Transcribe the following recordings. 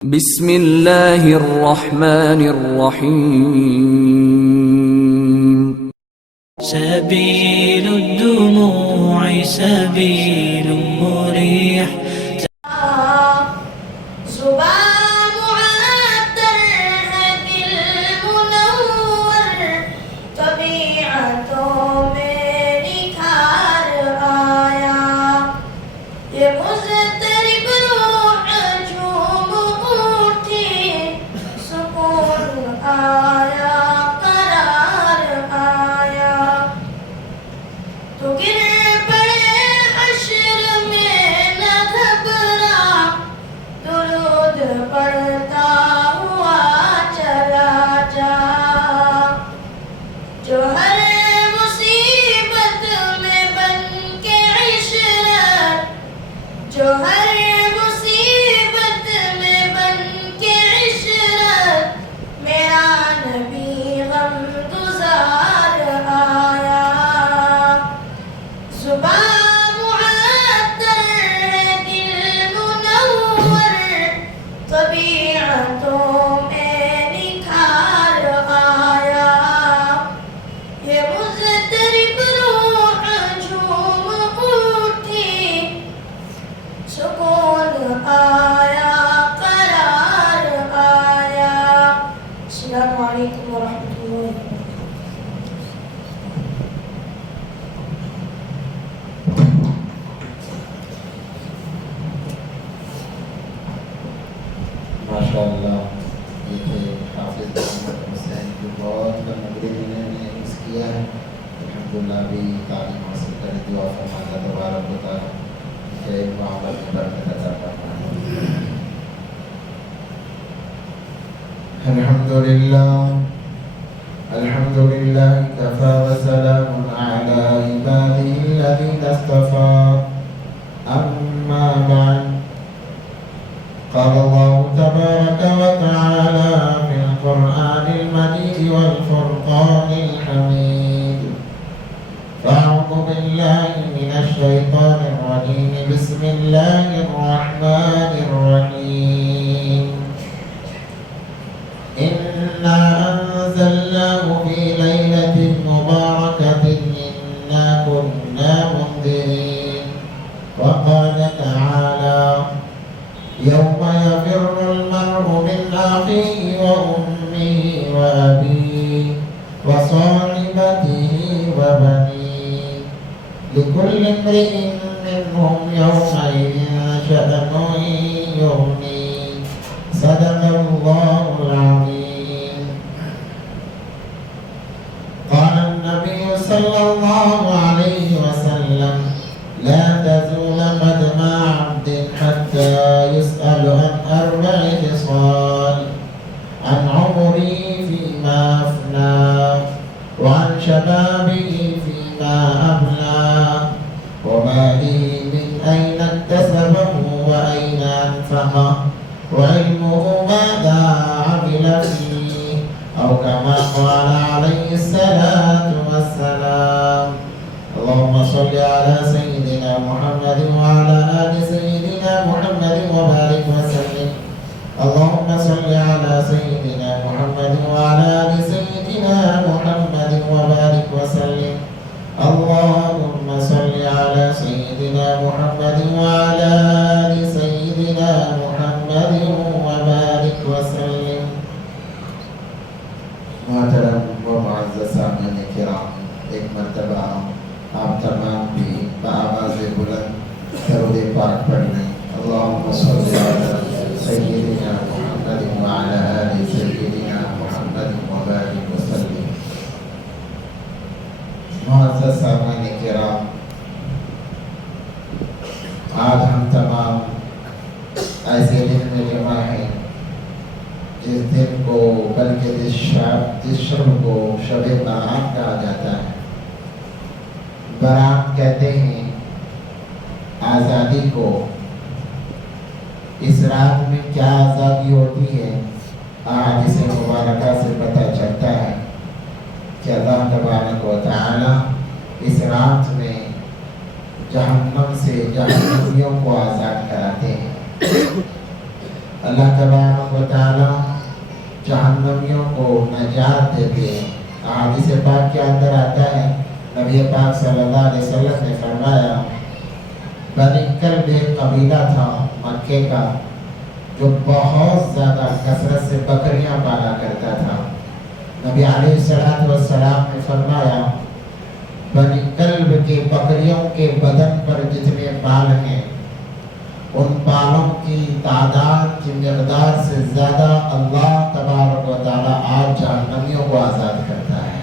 بسم اللہ الرحمن الرحیم سبيل الدموع سبيل مريح زبان معطر هدي المنور طبيعة میری کھار آیا یہ مضطرب روح جھوم اٹھی سکون آیا قرار آیا تو گر پڑے حشر میں نہ گھبرا درود پڑھتا ہوا چلا جا جو ہر مصیبت میں بن کے عشرت جو ہر مصیبت میں بن کے عشرت میرا نبی غم گزار آیا زبان معطر ہے دل منور طبیعتوں میں نکھار آیا یہ مضطرب روح جھوم اٹھی سکون آیا قرار آیا السلام علیکم ورحمۃ اللہ ماشاءاللہ یہ تھے حافظ محمد حسین جو بہت مغرب نے اس کیا ہے الحمدللہ بھی تعلیم حاصل کریں دعا فرماتا تبارک و تعالیٰ کہ معاملہ میں برکت عطا فرمائے الحمدللہ کفا وسلام علی عباده الذین اصطفى اما بعد قال الله تبارك وتعالى في القرآن المجيد والفرقان الحميد فأعوذ بالله من الشيطان الرجيم بسم الله الرحمن الرحيم إنا أنزلناه في ليلة مباركة إنا كنا منذرين وقال تعالى يوم يفر المرء من أخيه وأمه وأبيه وصاحبته وبنيه لكل امرئ منهم يومئذ شأن يغنيه صدق الله العظيم قال النبي صلى الله عليه وسلم لا تزول قدم عبد حتى يسأل عن أربع خصال عن عمره فيما أفناه وعن شبابه فيما أبلاه وماله من أين اكتسبه وأين أنفقه وعلمه ماذا عمل فيه أو كما قال عليه الصلاة والسلام اللهم صل على سيدنا محمد وعلى آل سيدنا محمد وبارك وسلم اللهم صل على سيدنا محمد وعلى آل سيدنا محمد وبارك وسلم اللهم صل على سيدنا محمد وعلى آل سيدنا محمد وبارك وسلم محترم و معزز سامعین کرام ایک مرتبہ آپ تمام بھی بآواز بلند درود پاک پڑھ لیں اللہم صلی علی سیدنا محمد وعلی آل سیدنا محمد وبارک وسلم معزز سامعین کرام آج ہم تمام ایسے دن میں جمع ہیں جس دن کو بلکہ جس شب کو شب برات کہا جاتا ہے برات کہتے ہیں آزادی کو اس رات میں کیا آزادی ہوتی ہے احادیث مبارکہ سے پتہ چلتا ہے کہ اللہ تبارک و تعالی اس رات میں جہنم سے جہنمیوں کو آزاد کراتے ہیں اللہ تبارک و تعالیٰ جہنمیوں کو نجات دیتے ہیں۔ حدیث پاک کے اندر آتا ہے، نبی پاک صلی اللہ علیہ وسلم نے فرمایا، بنی کلب ایک قبیلہ تھا مکے کا جو بہت زیادہ کثرت سے بکریاں پالا کرتا تھا۔ نبی علیہ السلام نے فرمایا، بنی کلب کے بکریوں کے بدن پر جتنے بال ہیں ان بالوں کی تعداد کی مقدار سے زیادہ اللہ تبارک و تعالیٰ آج جہنمیوں کو آزاد کرتا ہے۔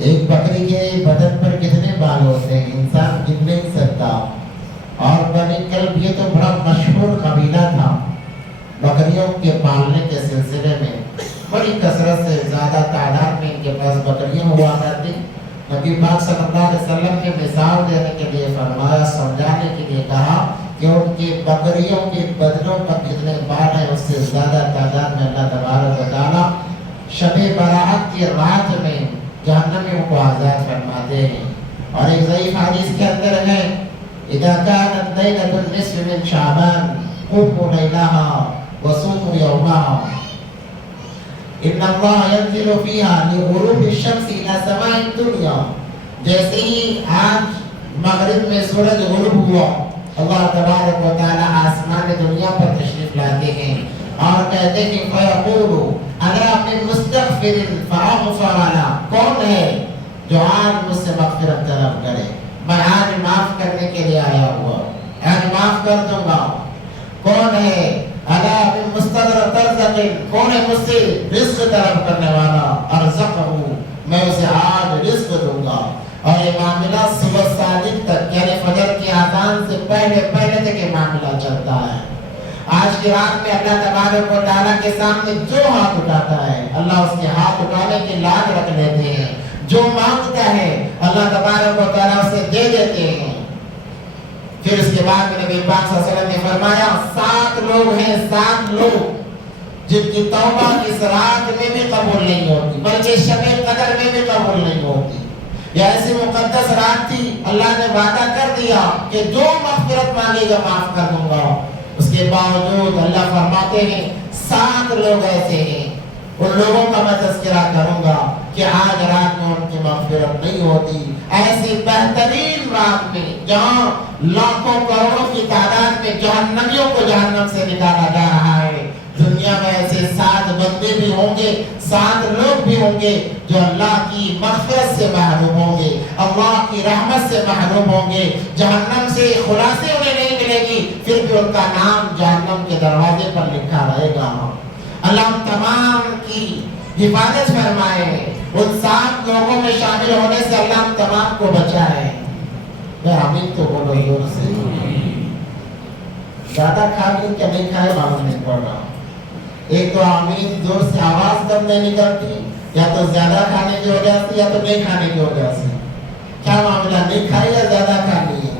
ایک بکری کے بدن پر کتنے بال ہوتے ہیں انسان گن نہیں سکتا۔ اور بنی کلب یہ تو بڑا مشہور قبیلہ تھا بکریوں کے پالنے کے سلسلے میں، بڑی کثرت سے زیادہ تعداد میں ان کے پاس بکریاں ہوا کرتی۔ نبی پاک صلی اللہ علیہ وسلم نے مثال دینے کے لیے فرمایا، سمجھانے کے لیے کہا کہ ان کی بکریوں کے بدنوں پر جتنے بال ہیں اس سے زیادہ تعداد میں اللہ تبارک و تعالیٰ شب برات کی رات میں جہنمیوں کو آزاد فرماتے ہیں۔ اور ایک ضعیف حدیث کے اندر ہے، اذا كانت ليلة النصف من شعبان قوموا ليلها وصوموا يومها ان اللہ ينزل فيها لغروب الشمس الى سماء الدنيا۔ جیسے ہی آج مغرب میں سورج غروب ہوا، اللہ تبارک و تعالی آسمان دنیا پر تشریف لاتے ہیں اور کہتے ہیں فیقول اگر من مستغفر فاغفر له، کون ہے جو آج مجھ سے مغفرت طلب کرے، میں آج معاف کرنے کے لیے آیا ہوا، آج معاف کر دوں گا۔ کون ہے الا من مستغرق ترزق، کون ہے مجھ سے رزق طلب کرنے والا، ارزقہ، میں اسے آج رزق دوں گا۔ اور یہ معاملہ صبح صادق تک یعنی فجر کی اذان سے پہلے تک یہ معاملہ چلتا ہے۔ آج کی رات میں اللہ تبارک و تعالیٰ کے سامنے جو ہاتھ اٹھاتا ہے اللہ اس کے ہاتھ اٹھانے کی لاج رکھ لیتے ہیں، جو مانگتا ہے اللہ تبارک و تعالیٰ اسے دے دیتے ہیں۔ پھر اس کے بعد نبی پاک صلی اللہ علیہ وسلم نے فرمایا، 7 لوگ ہیں، 7 لوگ جن کی توبہ اس رات میں بھی قبول نہیں ہوتی بلکہ شب قدر میں بھی قبول نہیں ہوتی۔ یہ ایسی مقدس رات تھی، اللہ نے وعدہ کر دیا کہ جو مغفرت مانگے گا معاف کر دوں گا۔ اس کے باوجود اللہ فرماتے ہیں 7 لوگ ایسے ہیں، ان لوگوں کا میں تذکرہ کروں گا کہ آج رات میں ان کی مغفرت نہیں ہوتی۔ ایسی بہترین رات میں جہاں لاکھوں کروڑوں کی تعداد میں جہنمیوں کو جہنم سے نکالا جا رہا ہے، دنیا میں ایسے 7 بندے بھی ہوں گے، 7 لوگ بھی ہوں گے جو اللہ کی مغفرت سے محروم ہوں گے، اللہ کی رحمت سے محروم ہوں گے، جہنم سے خلاصے انہیں نہیں ملے گی، پھر بھی ان کا نام جہنم کے دروازے پر لکھا رہے گا۔ اللہ ہم تمام کی حفاظت فرمائے، ان 7 لوگوں میں شامل ہونے سے اللہ ہم تمام کو بچائے۔ میں آمین تو بولو زور سے۔ زیادہ کھانے کیا نہیں کھائے معلوم نہیں پڑ رہا۔ ایک تو آمین زور سے آواز کم نہیں نکلتی، یا تو زیادہ کھانے کی وجہ سے یا تو نہیں کھانے کی وجہ سے۔ کیا معاملہ، نہیں کھائی یا زیادہ کھانی ہے؟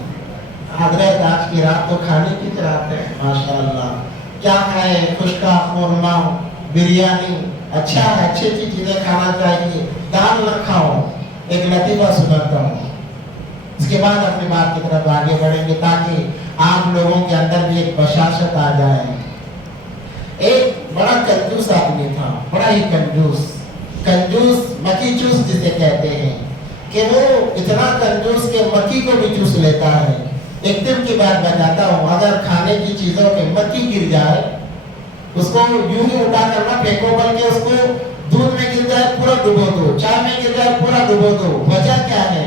حضرت آج کی رات تو کھانے کی رات ہے ماشاءاللہ۔ کیا کھائے؟ خشکا، قورمہ، بریانی، اچھا ہے، اچھی اچھی چیزیں کھانا چاہیے، دال نہ کھاؤ۔ ایک لطیفہ سناتا ہوں، اس کے بعد اپنی بات کی طرف آگے بڑھیں گے تاکہ آپ لوگوں کے اندر بھی ایک بشاشت آ جائے۔ ایک بڑا کنجوس آدمی تھا، بڑا ہی کنجوس مکی چوس جسے کہتے ہیں، کہ وہ اتنا کنجوس کہ مکی کو بھی چوس لیتا ہے۔ ایک دن کی بات بتاتا ہوں، اگر کھانے کی چیزوں میں مکی گر جائے اس کو یوں ہی اٹھا کر نہ پھینکو بلکہ اس کو دودھ میں گر جائے پورا ڈبو دو، چائے میں گر جائے پورا ڈبو دو۔ وجہ کیا ہے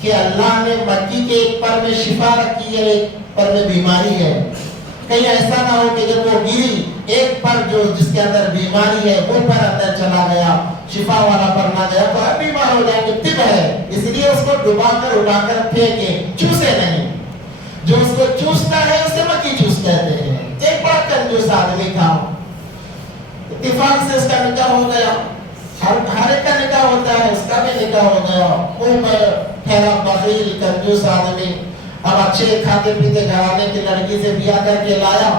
کہ اللہ نے مکی کے ایک پر میں شفا رکھی ہے، ایک پر میں بیماری ہے۔ کہیں ایسا نہ ہو کہ جب وہ گری ایک پر جو جس کے اندر بیماری ہے وہ پر اندر چلا گیا، شفا والا پر نہ گیا تو آپ بیمار ہو جائیں گے۔ طب ہے، اس لیے اس کو ڈبا کر اٹھا کر پھینکے، چوسے نہیں۔ جو اس کو چوستا ہے اسے مکی چوس کہتے ہیں۔ ایک بڑا کنجوس آدمی تھا، اتفاق سے اس کا نکاح ہو گیا۔ ہر ایک کا نکاح ہوتا ہے، اس کا بھی نکاح ہو گیا۔ وہ پھیلا بخیل کنجوس آدمی اب اچھے کھاتے پیتے گھرانے کی لڑکی سے بیاہ کر کے لایا۔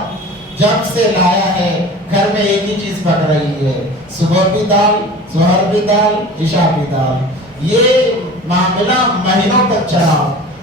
جب سے لایا ہے گھر میں ایک ہی چیز پک رہی ہے، صبح بھی دال، ظہر بھی دال، عشاء بھی دال۔ یہ معاملہ مہینوں تک چلا۔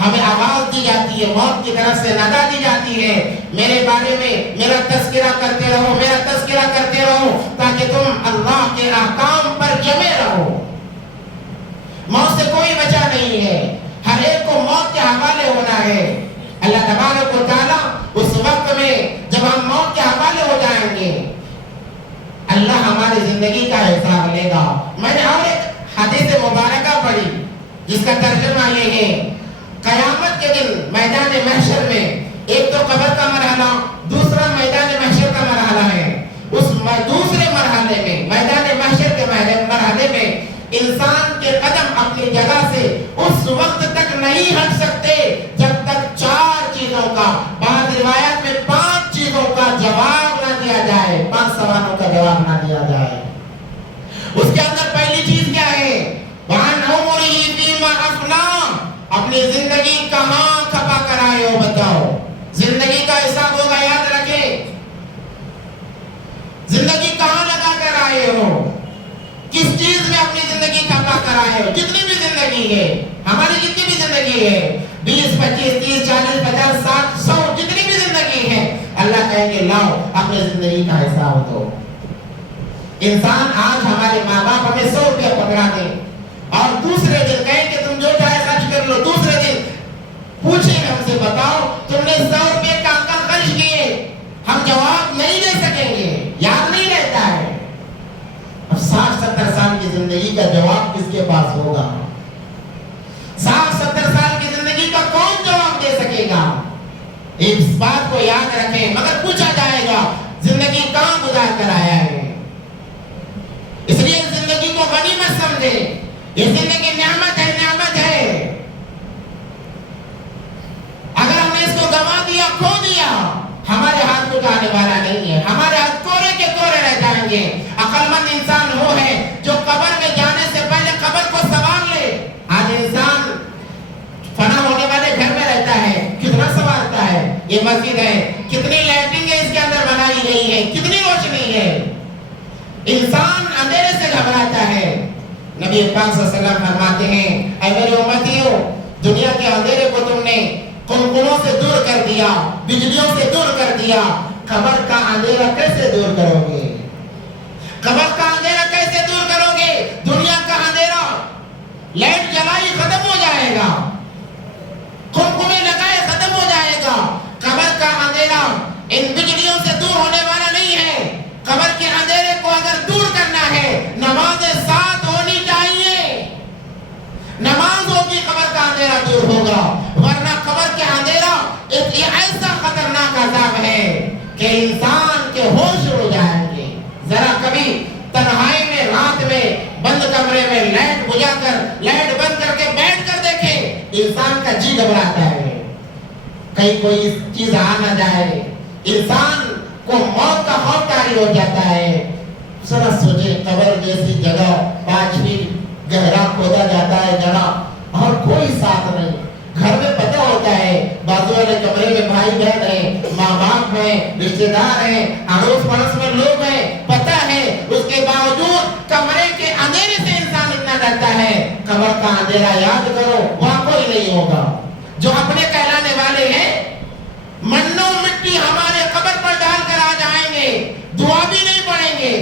ہمیں آواز دی جاتی ہے، موت کی طرف سے ندا دی جاتی ہے، میرے بارے میں میرا تذکرہ کرتے رہو، میرا تذکرہ کرتے رہو تاکہ تم اللہ کے احکام پر جمے رہو۔ موت سے کوئی بچا نہیں ہے، ہر ایک کو موت کے حوالے ہونا ہے۔ اللہ تبارک و تعالیٰ اس وقت میں جب ہم موت کے حوالے ہو جائیں گے، اللہ ہماری زندگی کا حساب لے گا۔ میں نے اور ایک حدیث مبارکہ پڑھی جس کا ترجمہ یہ ہے، قیامت کے دن میدان محشر میں ایک تو قبر کا مرحلہ، دوسرا میدان محشر کا مرحلہ ہے۔ اس دوسرے مرحلے میں، میدان محشر کے مرحلے میں انسان کے قدم اپنی جگہ سے اس وقت تک نہیں ہٹ سکتے جب تک 4 چیزوں کا، بعض روایات میں 5 چیزوں کا جواب نہ دیا جائے، 5 سوالوں کا جواب نہ دیا جائے۔ اس کے اندر پہلی چیز کیا ہے؟ وَعَنْ عُمُرِهِ فِيمَا أَفْنَىٰ، اپنی زندگی کہاں کھپا کر آئے ہو بتاؤ۔ زندگی کا حساب ہوگا، یاد رکھیں، زندگی کہاں لگا کر آئے ہو، کس چیز میں اپنی زندگی کھپا کر آئے ہو۔ جتنی بھی زندگی ہے، ہماری جتنی بھی زندگی ہے، 20 25 30 40 50 60 100 جتنی بھی زندگی ہے، اللہ کہیں گے لاؤ اپنی زندگی کا حساب دو۔ انسان آج ہمارے ماں باپ ہمیں 100 روپیہ پکڑا دیں اور دوسرے دن کہیں کہ تم جو چاہے خرچ کر لو، دوسرے دن پوچھیں ہم سے بتاؤ تم نے 100 روپے کہاں خرچ کیے، ہم جواب نہیں دے سکیں گے، یاد نہیں رہتا ہے۔ اب 60-70 سال کی زندگی کا جواب کس کے پاس ہوگا؟ 60-70 سال کی زندگی کا کون جواب دے سکے گا؟ اس بات کو یاد رکھیں، مگر پوچھا جائے گا زندگی کہاں گزار کر آیا ہے۔ اس لیے زندگی کو غنیمت سمجھے، یہ زندگی نعمت ہے، نعمت ہے۔ اگر ہم نے اس کو گنوا دیا، کھو دیا، ہمارے ہاتھ کچھ آنے والا نہیں ہے، ہمارے ہاتھ کورے کے کورے رہ جائیں گے۔ عقل مند انسان وہ ہے جو قبر میں جانے سے پہلے قبر کو سنوار لے۔ آج انسان فنا ہونے والے گھر میں رہتا ہے، کتنا سنوارتا ہے، یہ مسجد ہے، کتنی لائٹنگ اس کے اندر بنائی گئی ہے، کتنی روشنی ہے۔ انسان اندھیرے سے گھبراتا ہے۔ نبی پاک صلی اللہ علیہ وسلم فرماتے ہیں، اے میرے امتیوں، دنیا کے اندھیرے کو تم نے کنکروں سے دور کر دیا، بجلیوں سے دور کر دیا، قبر کا اندھیرا کیسے دور کرو گے؟ قبر کا اندھیرا کیسے دور کرو گے؟ دنیا کا اندھیرا لائٹ جلائی ختم ہو جائے گا، کنکرے لگائے ختم ہو جائے گا۔ قبر کا اندھیرا ان بجلیوں سے دور ہونے والا نہیں ہے۔ قبر کے اندھیرے کو اگر دور کرنا ہے، نماز ساتھ ہونی چاہیے، نماز ہوگی قبر کا اندھیرا دور ہوگا، ورنہ قبر کے اندھیرا ایک ایسا خطرناک عذاب ہے کہ انسان کے ہوش اڑ جائیں گے۔ ذرا کبھی تنہائی میں رات میں بند کمرے میں لائٹ بجھا کر، لائٹ بند کر کے بیٹھ کر دیکھیں، انسان کا جی گھبراتا ہے، کہیں کوئی چیز آ نہ جائے، انسان کو موت کا خوف طاری ہو جاتا ہے۔ ذرا سوچیں، قبر جیسی جگہ 5 فٹ گہرا کھودا جاتا ہے جگہ، اور کوئی ساتھ نہیں، گھر میں پتہ ہوتا ہے بازو والے کمرے میں بھائی بہن ہیں، ماں باپ ہیں، رشتے دار ہیں، اڑوس پڑوس میں لوگ ہیں، پتہ ہے، اس کے باوجود کمرے کے اندھیرے سے انسان اتنا ڈرتا ہے۔ قبر کا اندھیرا یاد کرو، وہاں کوئی نہیں ہوگا۔ جو اپنے کہلانے والے ہیں، منو مٹی ہمارے قبر پر ڈال کر آ جائیں گے، دعا بھی نہیں پڑھیں گے،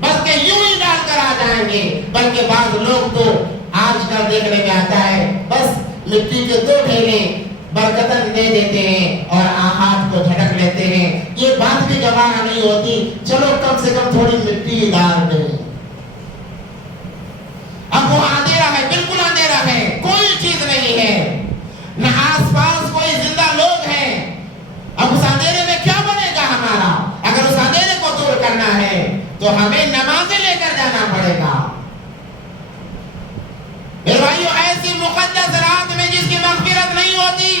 بلکہ یوں ہی ڈال کر آ جائیں گے۔ بلکہ بعض لوگ تو آج کل دیکھنے میں آتا ہے بس مٹی کے 2 ڈھیلے برکتن دے دیتے ہیں اور ہاتھ کو جھٹک لیتے ہیں، یہ بات بھی گوارا نہیں ہوتی، چلو کم سے کم تھوڑی مٹی ڈال دیں۔ اب وہ اندھیرا ہے، بالکل اندھیرا ہے، کوئی چیز نہیں ہے، نہ آس پاس کوئی زندہ لوگ ہیں۔ اب اس اندھیرے میں کیا بنے گا ہمارا؟ اگر اس اندھیرے کو دور کرنا ہے تو ہمیں نمازیں لے کر جانا پڑے گا۔ میرے بھائیو، ایسی مقدس رات میں جس کی مغفرت نہیں ہوتی،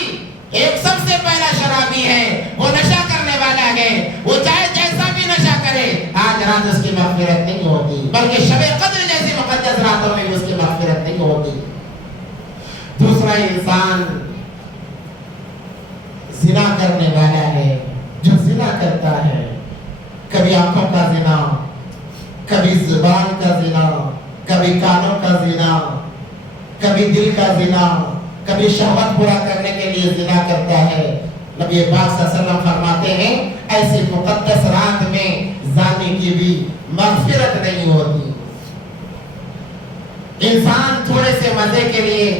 ایک سب سے پہلا شرابی ہے، وہ نشہ کرنے والا ہے، وہ چاہے جیسا بھی نشہ کرے، آج رات اس کی مغفرت نہیں ہوتی، بلکہ شب قدر جیسی مقدس راتوں میں اس کی مغفرت نہیں ہوتی۔ دوسرا انسان زنا کرنے والا ہے، جو زنا کرتا ہے، کبھی آنکھوں کا زنا، کبھی زبان کا زنا، کبھی کانوں کا زنا، کبھی دل کا زنا، کبھی شہوت پورا کرنے کے لیے زنا کرتا ہے. نبی پاک صلی اللہ علیہ وسلم فرماتے ہیں ایسی مقدس رات میں زانی کی بھی مغفرت نہیں ہوتی. انسان تھوڑے سے مزے کے لیے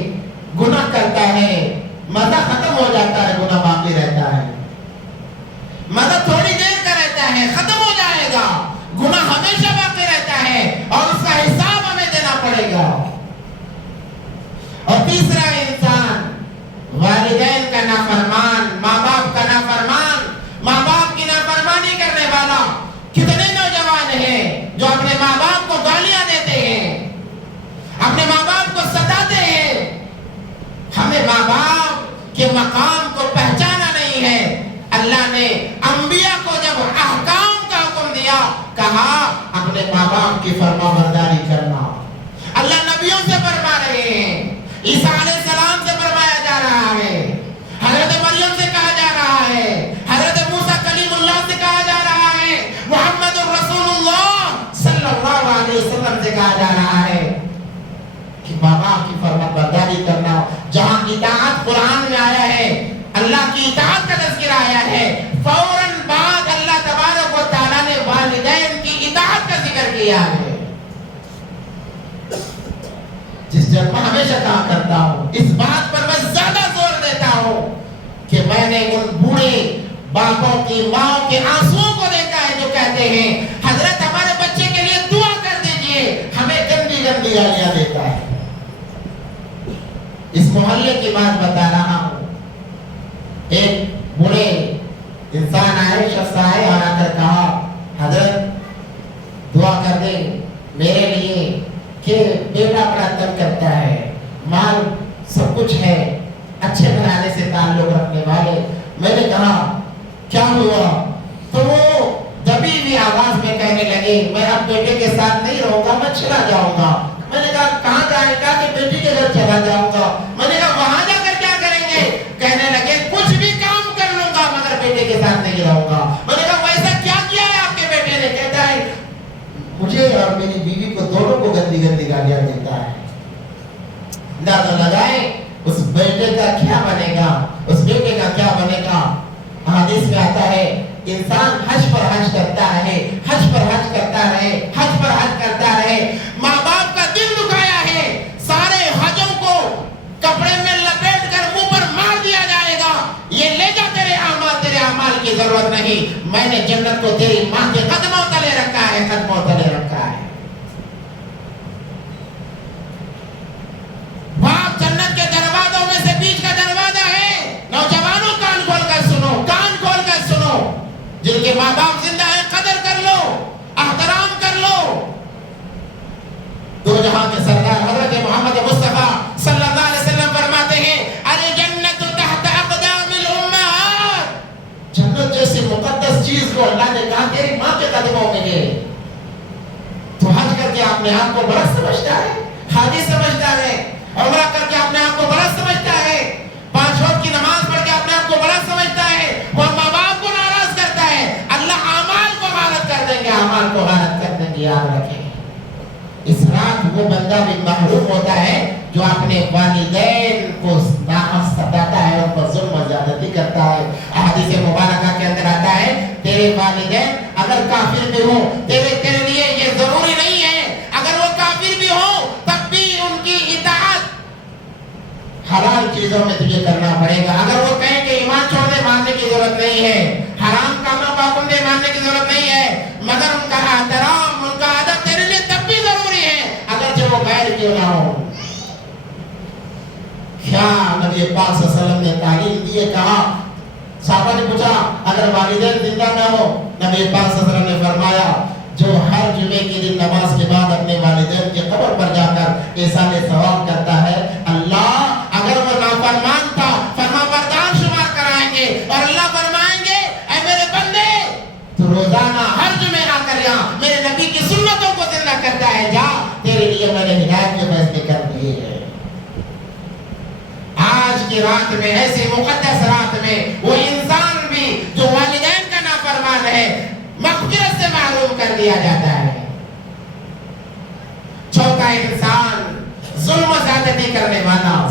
گناہ کرتا ہے، مزہ ختم ہو جاتا ہے، گناہ باقی رہتا ہے. مزہ تھوڑی دیر کا رہتا ہے، ختم ہو جائے گا، گناہ ہمیشہ باقی رہتا ہے اور اس کا حساب ہمیں دینا پڑے گا. اور تیسرا انسان والدین کا نافرمان، ماں باپ کا نافرمان، ماں باپ کی نافرمانی کرنے والا. کتنے نوجوان ہیں جو اپنے ماں باپ کو گالیاں دیتے ہیں، اپنے ماں باپ کو ستاتے ہیں. ہمیں ماں باپ کے مقام کو پہچانا نہیں ہے. اللہ نے انبیاء کو جب احکام کا حکم دیا، کہا اپنے ماں باپ کی فرما برداری کرنا. اللہ نبیوں سے فرما رہے ہیں، عیسیٰ علیہ السلام سے فرمایا جا رہا ہے، حضرت مریم سے کہا جا رہا ہے، حضرت موسیٰ کلیم اللہ سے کہا جا رہا ہے، محمد رسول اللہ صلی اللہ علیہ وسلم سے کہا جا رہا ہے کہ ماں باپ کی فرما برداری کرنا. جہاں اطاعت قرآن میں آیا ہے، اللہ کی اطاعت کا تذکرہ آیا ہے، فوراً بعد اللہ تبارک و تعالیٰ نے والدین کی اطاعت کا ذکر کیا ہے. جس جب میں ہمیشہ کہا کرتا ہوں، اس بات پر میں زیادہ زور دیتا ہوں کہ میں نے ان بوڑھے باپوں کی ماں کے آنسوؤں کو دیکھا ہے جو کہتے ہیں حضرت ہمارے بچے کے لیے دعا کر دیجئے، ہمیں گندی گندی گالیاں دیتا ہے. اس محلے کی بات بتا رہا ہوں. ایک بوڑھے انسان آئے، شخص آئے اور آ کر کہا حضرت دعا کر دیں میرے لیے کہ بیٹا بڑا تنگ کرتا ہے، مال سب کچھ ہے، اچھے گھرانے سے تعلق رکھنے والے. میں نے کہا کیا ہوا؟ تو وہ دبی ہوئی آواز میں کہنے لگے میں اب بیٹے کے ساتھ نہیں رہوں گا، میں چلا جاؤں گا. میں نے کہا کہاں جائے گا؟ کہ بیٹی کے گھر چلا جاؤں گا. میں نے کہا وہاں جا کر کیا کریں گے؟ کہنے لگے کچھ بھی کام کر لوں گا مگر بیٹے کے ساتھ نہیں رہوں گا. میں نے کہا ویسا کیا کیا ہے آپ کے بیٹے نے؟ کہتا ہے مجھے اور میری بیوی کو دونوں کو گندی گندی گالیاں دیتا ہے. اندازہ لگائیں اس بیٹے کا کیا بنے گا، اس بیٹے کا کیا بنے گا. حدیث میں آتا ہے انسان حج پر حج کرتا رہے، حج پر حج کرتا رہے، حج پر حج کرتا رہے، ماں باپ کا دل دکھایا ہے، سارے حجوں کو کپڑے میں لپیٹ کر منہ پر مار دیا جائے گا، یہ لے جا تیرے اعمال کی ضرورت نہیں، میں نے جنت کو تیری ماں کے قدموں تلے رکھا ہے، قدموں تلے رکھا ہے. باپ جنت کے دروازوں میں سے بیچ کا دروازہ ہے. نوجوانوں کان کھول کر سنو، کان کھول کر سنو. جن کے ماں باپ زندہ ہیں قدر کر لو، احترام کر لو. دو جہاں کے سردار حضرت محمد مصطفیٰ صلی اللہ علیہ وسلم فرماتے ہیں الجنت تحت اقدام الامہات. جنت جیسی مقدس چیز کو اللہ نے کہا تیری ماں کے قدموں میں ہے. تو حج کر کے اپنے آپ کو بڑا سمجھتا ہے، حاجی سمجھتا ہے، عمرہ کر کے اپنے آپ کو بڑا سمجھتا ہے، 5 وقت کی نماز پڑھ کے اپنے آپ کو بڑا سمجھتا ہے، وہ ماں باپ کو ناراض کرتا ہے. اللہ اعمال کو غارت کر دیں گے، اعمال کو غارت کر دیں گے. یاد رکھیں اس رات وہ بندہ بھی محروم ہوتا ہے جو اپنے والدین کو ستاتا ہے، ان پر ظلم و زیادتی کرتا ہے. احادیث مبارکہ کے اندر آتا ہے تیرے والدین اگر کافر بھی ہوں تیرے لیے یہ ضروری نہیں ہے، اگر وہ کافر بھی ہوں تب بھی ان کی اطاعت حلال چیزوں میں تجھے کرنا پڑے گا. اگر وہ کہیں کہ ایمان چھوڑ دے، ماننے کی ضرورت نہیں ہے، حرام کاموں کا حکم دے، ماننے کی ضرورت نہیں ہے، مگر ان کا احترام، ان کا ادب تیرے لیے تب بھی ضروری ہے اگرچہ وہ غیر کیوں نہ ہو. کیا نبی پاک صلی اللہ علیہ وسلم نے تعلیم دی ہے؟ کہا صحابہ نے پوچھا اگر والدین زندہ نہ ہو، نبی پاک صلی اللہ علیہ وسلم نے فرمایا جو ہر جمعے کے دن نماز کے بعد اپنے والدین کی قبر پر جا کر احسان ثواب کرتا ہے، اللہ اگر وہ نافرمان تھا فرما بردار شمار کرائیں گے اور اللہ فرمائیں گے اے میرے بندے تو روزانہ ہر جمعے آ کر یہاں میرے نبی کی سنتوں کو زندہ کرتا ہے، جا تیرے لیے میں نے ہدایت کے فیصلے کر دیے ہیں. آج کی رات میں، ایسی مقدس رات میں، وہ انسان بھی جو والدین کا نافرمان ہے مغفرت سے محروم کر دیا جاتا ہے. چوتھا انسان ظلم و زیادتی کرنے والا،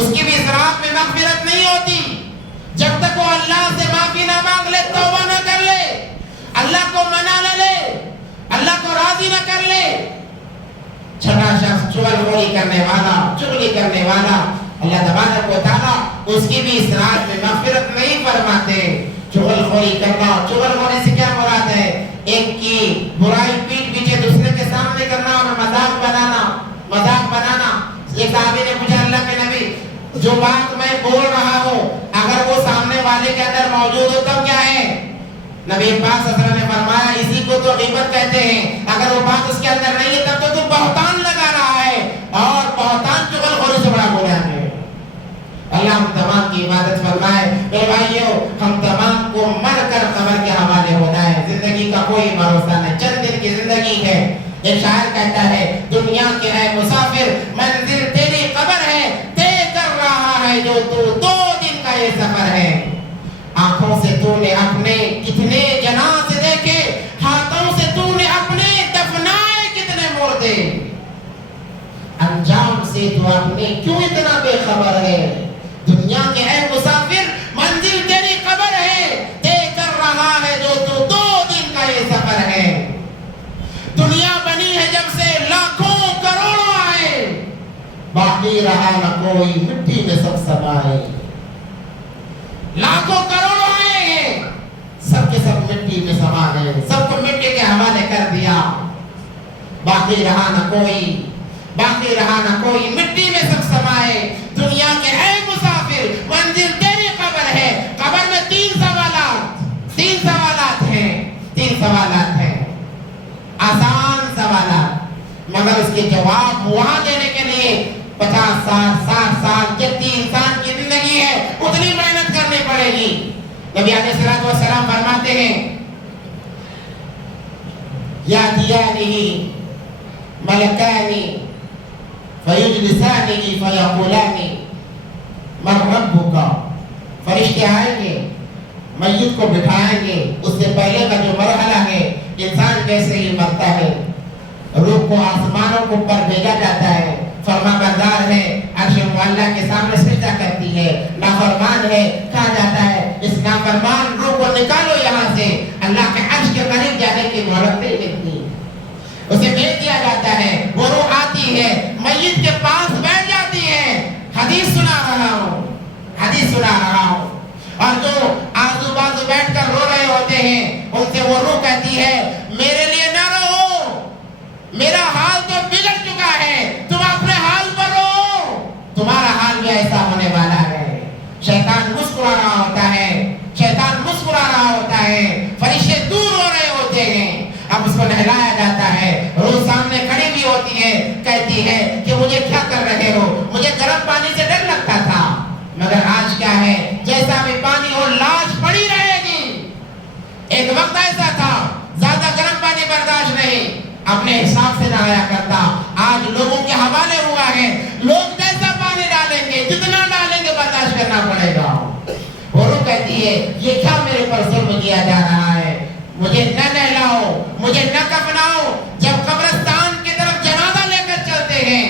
اس کی بھی اس رات میں مغفرت نہیں ہوتی جب تک وہ اللہ سے معافی نہ مانگ لے، توبہ نہ کر لے، اللہ کو منا نہ لے، اللہ کو راضی نہ کر لے۔ چھٹا شخص چغلخوری کرنے والا اللہ تبارک و تعالیٰ اس کی بھی اس رات میں مغفرت نہیں فرماتے۔ چغلخوری سے کیا مراد ہے؟ ایک کی برائی پیٹ پیچھے دوسرے کے سامنے کرنا اور مذاق بنانا۔ یہ صحابی نے پوچھا اللہ کے نبی، جو بات میں بول رہا ہوں اگر وہ سامنے والے کے اندر موجود ہو تب کیا ہے؟ نبی پاک صلی اللہ علیہ وسلم نے فرمایا اسی کو تو غیبت کہتے ہیں۔ اگر وہ بات اس کے اندر نہیں ہے تب تو بہتان لگا رہا ہے، اور بہتان چغلخوری سے بڑا گناہ ہے۔ اللہ ہم تمام کی عبادت فرمائے۔ میرے بھائیو، ہم تمام کو مر کر قبر کے حوالے ہونا ہے۔ زندگی کا کوئی بھروسہ نہیں، چند دن کی زندگی ہے۔ ایک شاعر کہتا ہے دنیا کے ہے مسافر، منزل تیری قبر ہے، طے کر رہا ہے جو تو 2 دن کا یہ سفر ہے۔ آنکھوں سے تو نے اپنے کتنے جنازے دیکھے، ہاتھوں سے تو نے اپنے دفنائے کتنے مردے، انجام سے تو اپنے کیوں اتنا بے خبر ہے۔ دنیا کے اے مسافر، منزل تیری قبر ہے، طے کر رہا ہے جو تو 2 دن کا یہ سفر ہے۔ دنیا بنی ہے جب سے لاکھوں کروڑوں آئے، باقی رہا نہ کوئی، مٹی میں سب سمائے۔ لاکھوں کروڑوں آئے ہیں، سب کے سب مٹی میں سما گئے، سب کو مٹی کے حوالے کر دیا۔ باقی رہا نہ کوئی، مٹی میں سب سمائے۔ دنیا کے اے مسافر، منزل تیری قبر ہے۔ قبر میں 3 سوالات ہیں، آسان سوالات، مگر اس کے جواب وہاں دینے کے لیے 50 سال 60 سال جتنی انسان کی زندگی ہے اتنی محنت کرنی پڑے گی۔ نبی علیہ الصلوۃ والسلام فرماتے ہیں یاتیانہ ملکان فیجلسانہ فیقولان من ربک، فرشتے آئیں گے، میت کو بٹھائیں گے، اس سے پہلے کا جو مرحلہ ہے انسان جیسے ہی مرتا ہے، روح کو آسمانوں کو پر بھیجا جاتا ہے، فرما بردار ہے، عرش معلیٰ کے سامنے سجدہ کرتی ہے، نافرمان ہے، کہا جاتا ہے اس نافرمان روح کو نکالو یہاں سے، اللہ کے عرش کے قریب جانے کی مہلت نہیں ملتی، اسے بھیج دیا جاتا ہے، وہ روح آتی ہے، میت کے پاس بیٹھ جاتی ہے، حدیث سنا رہا ہوں، اور جو آزو بازو بیٹھ کر رو رہے ہوتے ہیں ان سے وہ روح کہتی ہے میرے لیے نہ رو، میرا حال تو بگڑ چکا ہے، تم اپنے حال پر رو، تمہارا حال بھی ایسا ہونے والا ہے۔ شیطان مسکرا رہا ہوتا ہے، فرشتے دور ہو رہے ہوتے ہیں، اب اس کو نہلایا جاتا ہے، روح سامنے کھڑی بھی ہوتی ہے، کہتی ہے کہ مجھے کیا کر رہے ہو، مجھے گرم پانی سے ڈر لگتا تھا، مگر آج کیا ہے، جیسا بھی پانی ہو لاش پڑی رہے گی۔ ایک وقت ایسا تھا زیادہ گرم پانی برداشت نہیں، اپنے حساب سے نہایا کرتا، آج لوگوں کے حوالے ہوا ہے، لوگ جیسا پانی ڈالیں گے جتنا ڈالیں گے برداشت کرنا پڑے گا۔ وہ روح کہتی ہے یہ کیا میرے پر ظلم کیا جا رہا ہے، مجھے نہ نہلاؤ، مجھے نہ کفناؤ۔ جب قبرستان کی طرف جنازہ لے کر چلتے ہیں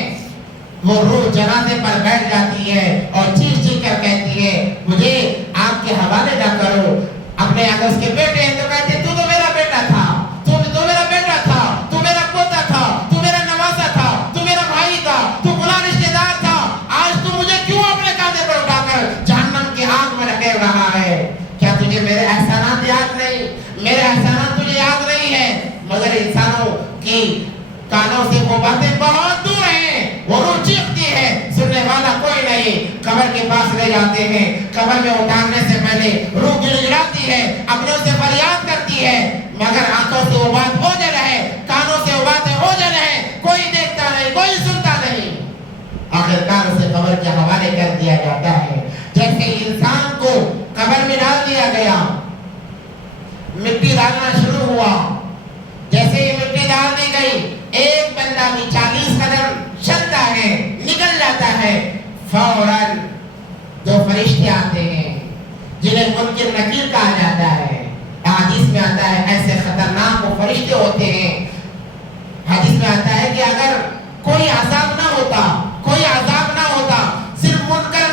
وہ روح جنازے پر بیٹھ جاتی ہے اور چیخ کر کہتی ہے مجھے آپ کے حوالے نہ کرو۔ اپنے اگر اس کے بیٹے ہیں تو کہتے ہیں تو میرا بیٹا تھا، تو میرا بیٹا تھا، تو میرا پوتا تھا، تو میرا نواسا تھا، تو میرا بھائی تھا، تو فلاں رشتے دار تھا، آج تو مجھے کیوں اپنے کاندھے پر اٹھا کر جہنم کی آگ میں رکھ رہا ہے؟ کیا تجھے میرے احسانات یاد نہیں؟ میرے احسانات تجھے یاد نہیں ہے؟ مگر انسانوں کی کانوں سے وہ باتیں بہت دور ہیں، وہ روح چیختی ہے، سننے والا کوئی نہیں۔ قبر کے پاس لے جاتے ہیں، قبر میں اٹھانے سے پہلے روح گڑگڑاتی ہے، اپنوں سے فریاد کرتی ہے، مگر آنکھوں سے وہ بات اوجھل ہے، کانوں سے وہ باتیں اوجھل ہیں، کوئی دیکھتا نہیں، کوئی سنتا نہیں، آخرکار اسے قبر کے حوالے کر دیا جاتا ہے۔ جیسے انسان کو قبر میں ڈال دیا گیا، مٹی ڈالنا شروع ہوا، جیسے ہی مٹی ڈال دی گئی ایک بندہ بھی 40 قدم چلتا ہے، نکل جاتا ہے، فوراً 2 فرشتے آتے ہیں جنہیں منکر نکیر کہا جاتا ہے۔ حدیث میں آتا ہے ایسے خطرناک وہ فرشتے ہوتے ہیں، حدیث میں آتا ہے کہ اگر کوئی عذاب نہ ہوتا، صرف منکر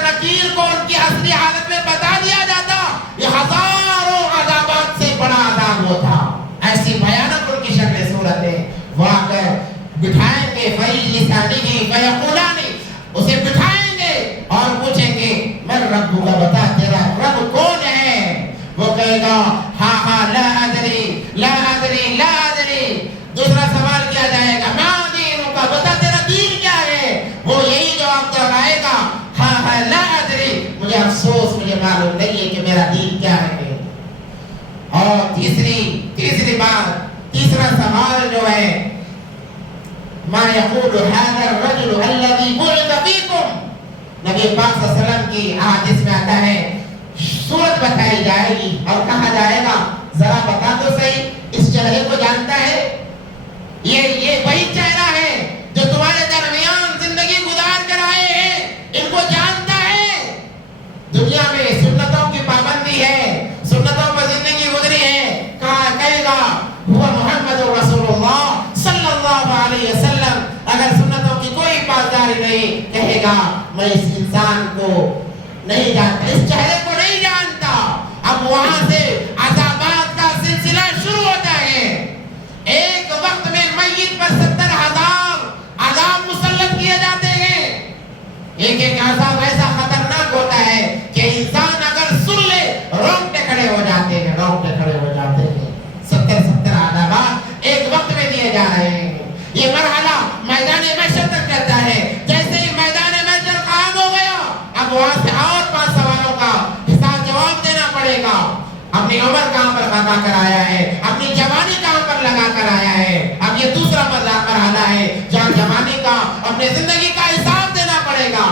معلوم نہیں ہے کہ میرا دین کیا ہے. اور تیسری بات، تیسرا سوال جو ہے ما یقول هذا الرجل الذي بعث فيكم. نبی پاک صلی اللہ علیہ وسلم کی حدیث میں آتا ہے صورت بتائی جائے گی اور کہا جائے گا ذرا بتا دو صحیح اس چہرے کو جانتا ہے؟ یہ وہی چہرہ ہے جو تمہارے درمیان زندگی گزار کر آئے ہیں، ان کو جانتا ہے. دنیا میں سنتوں کی پابندی ہے، سنتوں پر زندگی گزری ہے. کہے گا وہ محمد رسول اللہ صلی اللہ علیہ وسلم. اگر سنتوں کی کوئی پاسداری نہیں، کہے گا میں اس انسان کو نہیں جانتا، اس چہرے کو نہیں جانتا. اب وہاں سے عذابات کا سلسلہ شروع ہوتا ہے. ایک وقت میں میت پر 70,000 عذاب مسلط کیے جاتے ہیں. ایک عذاب ایسا خطرناک ہوتا ہے کہ انسان اگر سن لے رونگٹے کھڑے ہو جاتے ہیں. 70 عذابات ایک وقت میں دیے جا رہے ہیں. یہ مرحلہ میدان محشر تک چلتا ہے. جیسے ہی میدان محشر قائم ہو گیا، اب وہاں سے اور 5 سوالوں کا حساب جواب دینا پڑے گا. اپنی عمر کہاں پر خطا کر آیا ہے، اپنی جوانی کہاں پر لگا کر آیا ہے. اب یہ دوسرا مرحلہ ہے جہاں جوانی کا، اپنی زندگی کا حساب دینا پڑے گا.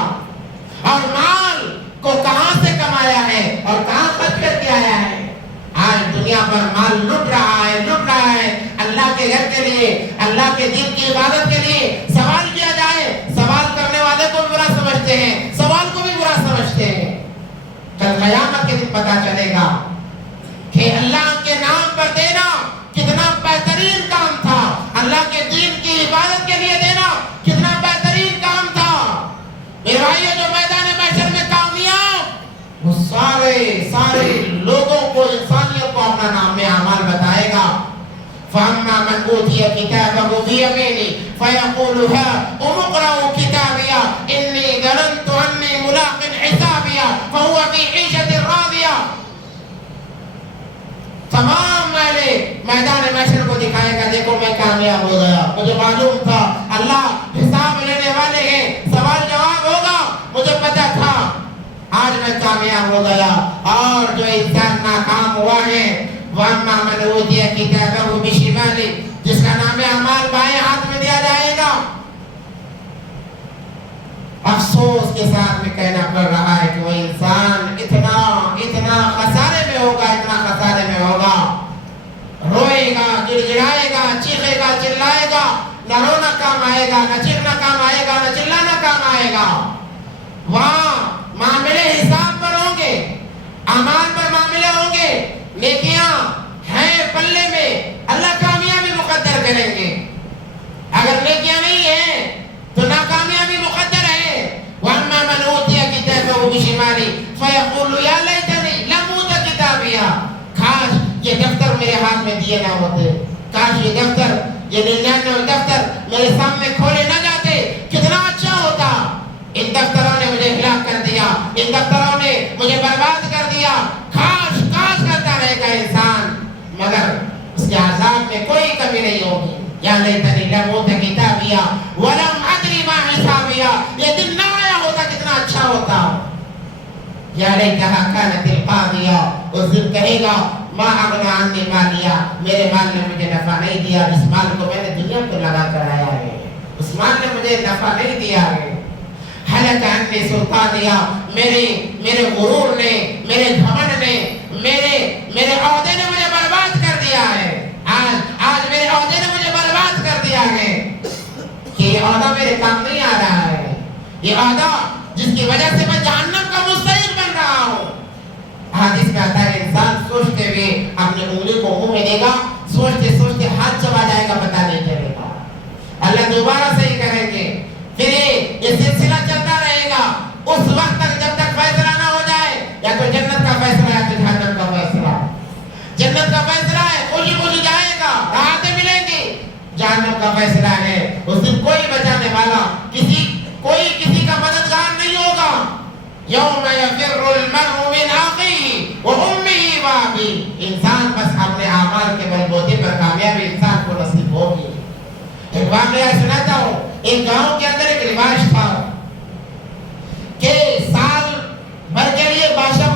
اور مال کو کہاں سے کمایا ہے اور کہاں خرچ کر کے آیا ہے. آج دنیا پر مال لٹ رہا ہے. اللہ کے گھر کے لیے، اللہ کے دین کی عبادت کے لیے سوال کیا جائے، سوال کرنے والے کو بھی برا سمجھتے ہیں، سوال کو بھی برا سمجھتے ہیں. کل قیامت کے دن پتہ چلے گا کہ اللہ کے نام پر دینا کتنا بہترین کام تھا، اللہ کے دین کی عبادت کے لیے دینا کتنا بہترین کام تھا. میرے بھائیو، جو میدان محشر میں کامیاب، وہ سارے لوگوں کو، انسانیت کو اپنا نام اعمال بتائے گا. فَأَمَّا مَنْ أُوتِيَ كِتَابَهُ بِيَمِينِهِ فَيَقُولُ هَاؤُمُ اقْرَءُوا كِتَابِيَهْ إِنِّي ظَنَنتُ أَنِّي مُلَاقٍ حِسَابِيَهْ فَهُوَ فِي عِيشَةٍ رَاضِيَةٍ. تمام میدان محشر کو دکھائے گا، دیکھو میں کامیاب ہو گیا، مجھے معلوم تھا اللہ حساب لینے والے ہیں، سوال جواب ہوگا، مجھے پتا تھا، آج میں کامیاب ہو گیا. اور جو انسان ناکام ہوا ہے، وَأَمَّا مَنْ أُوتِيَ كِتَابَهُ بِشِمَالِهِ، جس کا نام اعمال بائیں ہاتھ میں دیا جائے گا. افسوس کے ساتھ میں کہنا پڑ رہا ہے کہ وہ انسان اتنا خسارے میں ہوگا، روئے گا، گڑگڑائے گا، چیخے گا، چلائے گا. نہ رونا کام آئے گا، نہ چیخنا کام آئے گا، نہ چلانا کام آئے گا. وہاں معاملے حساب پر ہوں گے، اعمال پر معاملے ہوں گے. نیکیاں ہیں پلے میں، اللہ کامیابی مقدر کریں گے. اگر نیکیاں نہیں ہیں تو ناکامیابی مقدر ہے. وَأَمَّا مَنْ أُوتِيَ كِتَابَهُ بِشِمَالِهِ فَيَقُولُ يَا لَيْتَنِي لَمْ أُوتَ كِتَابِيَهْ. کاش یہ دفتر میرے ہاتھ میں دیے نہ ہوتے، کاش یہ دفتر، یہ 99 دفتر میرے سامنے کھولے نہ جاتے، کتنا اچھا ہوتا. ان دفتروں نے مجھے ہلاک کر دیا، ان دفتروں نے مجھے برباد کر دیا. کاش کرتا رہے گا انسان، مگر اس کے عذاب میں کوئی کمی نہیں ہوگی. یا لیتنی لم اوت کتابیا ولم ادری ما حسابیا. یہ دن نہ آیا ہوتا کتنا اچھا ہوتا. یا لیتہا کانت القاضیہ. اس دن کہے گا ما اغنی عنی مالیا، میرے مال نے مجھے نفع نہیں دیا، جس مال کو میں نے دنیا پر لگا کر آیا ہے اس مال نے مجھے نفع نہیں دیا ہے. حلق عنی سلطانیہ، میرے غرور نے، میرے گھمنڈ نے، میرے عہدے نے مجھے برباد کر دیا ہے. آج میرے عہدے نے مجھے برباد کر دیا ہے کہ یہ عہدہ میرے کام نہیں آ رہا ہے. یہ عہدہ جس کی وجہ سے میں جہنم کا مستحق بن رہا ہوں. حدیث میں آتا ہے انسان سوچتے ہوئے اپنی انگلی کو منہ میں دے گا، سوچتے ہاتھ چبا جائے گا، پتہ نہیں چلے گا. اللہ دوبارہ صحیح کریں گے. پھر یہ سلسلہ چلتا رہے گا اس وقت تک جب تک فیصلہ نہ ہو جائے. یا تو جنت کا فیصلہ ہے تو جہنم کا فیصلہ. جنت کا فیصلہ ہے خوشی جائے گا، راحتیں ملیں گی. جہنم کا فیصلہ ہے اس دن کوئی بچانے والا، کوئی کسی کا مددگار نہیں ہوگا. یوم یفر المرء من اخیہ وامہ وابیہ. انسان بس اپنے اعمال کے بلبوتے پر کامیابی انسان کو نصیب ہوگی. ایک واقعہ سناتا ہوں. ایک گاؤں کے اندر ایک رواج تھا کہ سال بھر کے لیے بادشاہ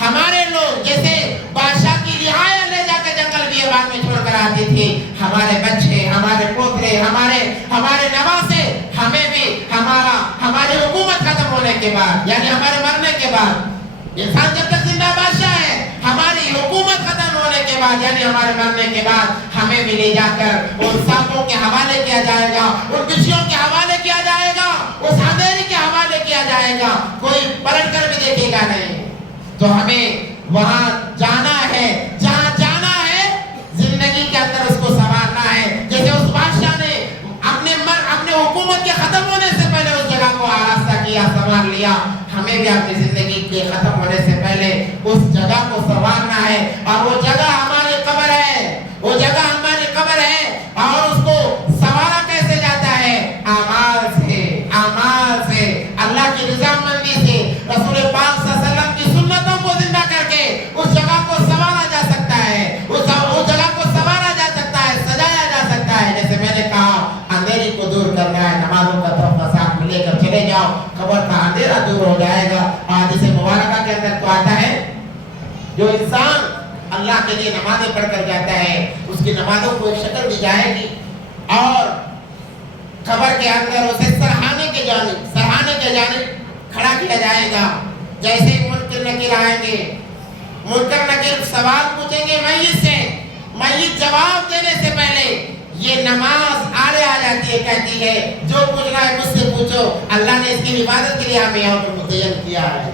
ہمارے لوگ جیسے بادشاہ کی رعایا لے جا کے جنگل بیابان میں چھوڑ کر آتی تھی، ہمارے بچے، ہمارے پوترے، ہمارے نواسے، ہمیں بھی ہماری حکومت ختم ہونے کے بعد، یعنی ہمارے مرنے کے بعد، انسان جب تک زندہ بادشاہ ہے، ہماری حکومت ختم ہونے کے بعد یعنی ہمارے مرنے کے بعد ہمیں بھی لے جا کر ان سانپوں کے حوالے کیا جائے گا، ان بچھیوں کے حوالے کیا جائے گا، اس اندھیرے کے حوالے کیا جائے گا، کوئی پلٹ کر بھی دیکھے گا نہیں۔ تو ہمیں وہاں جانا ہے، جہاں جانا ہے زندگی کے اندر اس کو سنوارنا ہے، جیسے اس بادشاہ نے اپنے حکومت کے ختم ہونے سے پہلے اس جگہ کو آراستہ کیا، سنوار لیا، ہمیں بھی اپنی زندگی کے ختم ہونے سے پہلے اس جگہ کو سنوارنا ہے، اور وہ جگہ ہماری قبر ہے، وہ جگہ ہماری قبر ہے، اور اس کو سنوارا کیسے جاتا ہے؟ اعمال سے، اللہ کی رضامندی سے، رسول پاک صلی اللہ علیہ وسلم کی سنتوں کو زندہ کر کے اس جگہ کو سنوارا جا سکتا ہے، اس جگہ کو سنوارا جا سکتا ہے، سجایا جا سکتا ہے۔ جیسے میں نے کہا اندھیری کو دور کرنا ہے، نمازوں کا تحفہ ساتھ میں لے کر چلے جاؤ، قبر کا اندھیرا دور ہو جائے گا۔ اور جیسے مبارکہ کے اندر تو آتا ہے جو انسان اللہ کے لیے نمازیں پڑھ کر جاتا ہے اس کی نمازوں کو ایک شکل دی جائے گی، اور قبر کے اندر اسے سرحانے کے جانب کھڑا کیا جائے گا۔ جیسے ہی منکر نکیر آئیں گے، منکر نکیر سوال پوچھیں گے میت سے، میت جواب دینے سے پہلے یہ نماز آڑے آ جاتی ہے، کہتی ہے جو پوچھنا ہے مجھ سے پوچھو، اللہ نے اس کی عبادت کے لیے ہمیں یہاں پر متعین کیا ہے۔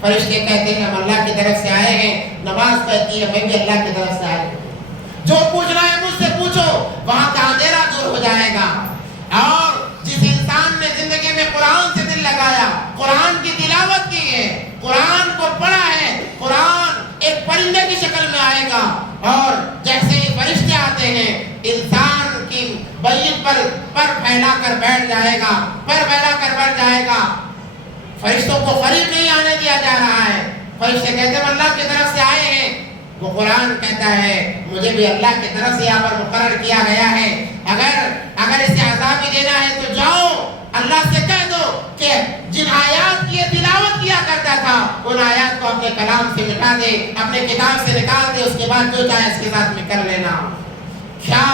فرشتے کہتے ہیں ہم اللہ کی طرف سے آئے ہیں، نماز کہتی ہے میں بھی اللہ کی طرف سے آئے ہوں، جو پوچھنا ہے مجھ سے پوچھو، وہاں کا اندھیرا دور ہو جائے گا۔ اور جس انسان نے زندگی میں قرآن سے دل لگایا، قرآن کی تلاوت کی ہے، قرآن کو پڑھا ہے، قرآن ایک پرندے کی شکل میں آئے گا، اور جیسے ہی فرشتے آتے ہیں انسان کی بیت پر پھیلا کر بیٹھ جائے گا، پر پھیلا کر بیٹھ جائے گا۔ فرشتوں کو قریب نہیں آنے دیا جا رہا ہے، فرشتے کہتے ہیں اللہ کی طرف سے آئے ہیں، وہ قرآن کہتا ہے مجھے بھی اللہ کی طرف سے یہاں پر مقرر کیا گیا ہے، اگر اسے عذاب بھی دینا ہے تو جاؤ اللہ سے کہہ دو کہ جن آیات کی تلاوت کیا کرتا تھا ان آیات کو اپنے کلام سے مٹا دے، اپنے کتاب سے نکال دے، اس کے بعد جو چاہے اس کے ساتھ میں کر لینا۔ کیا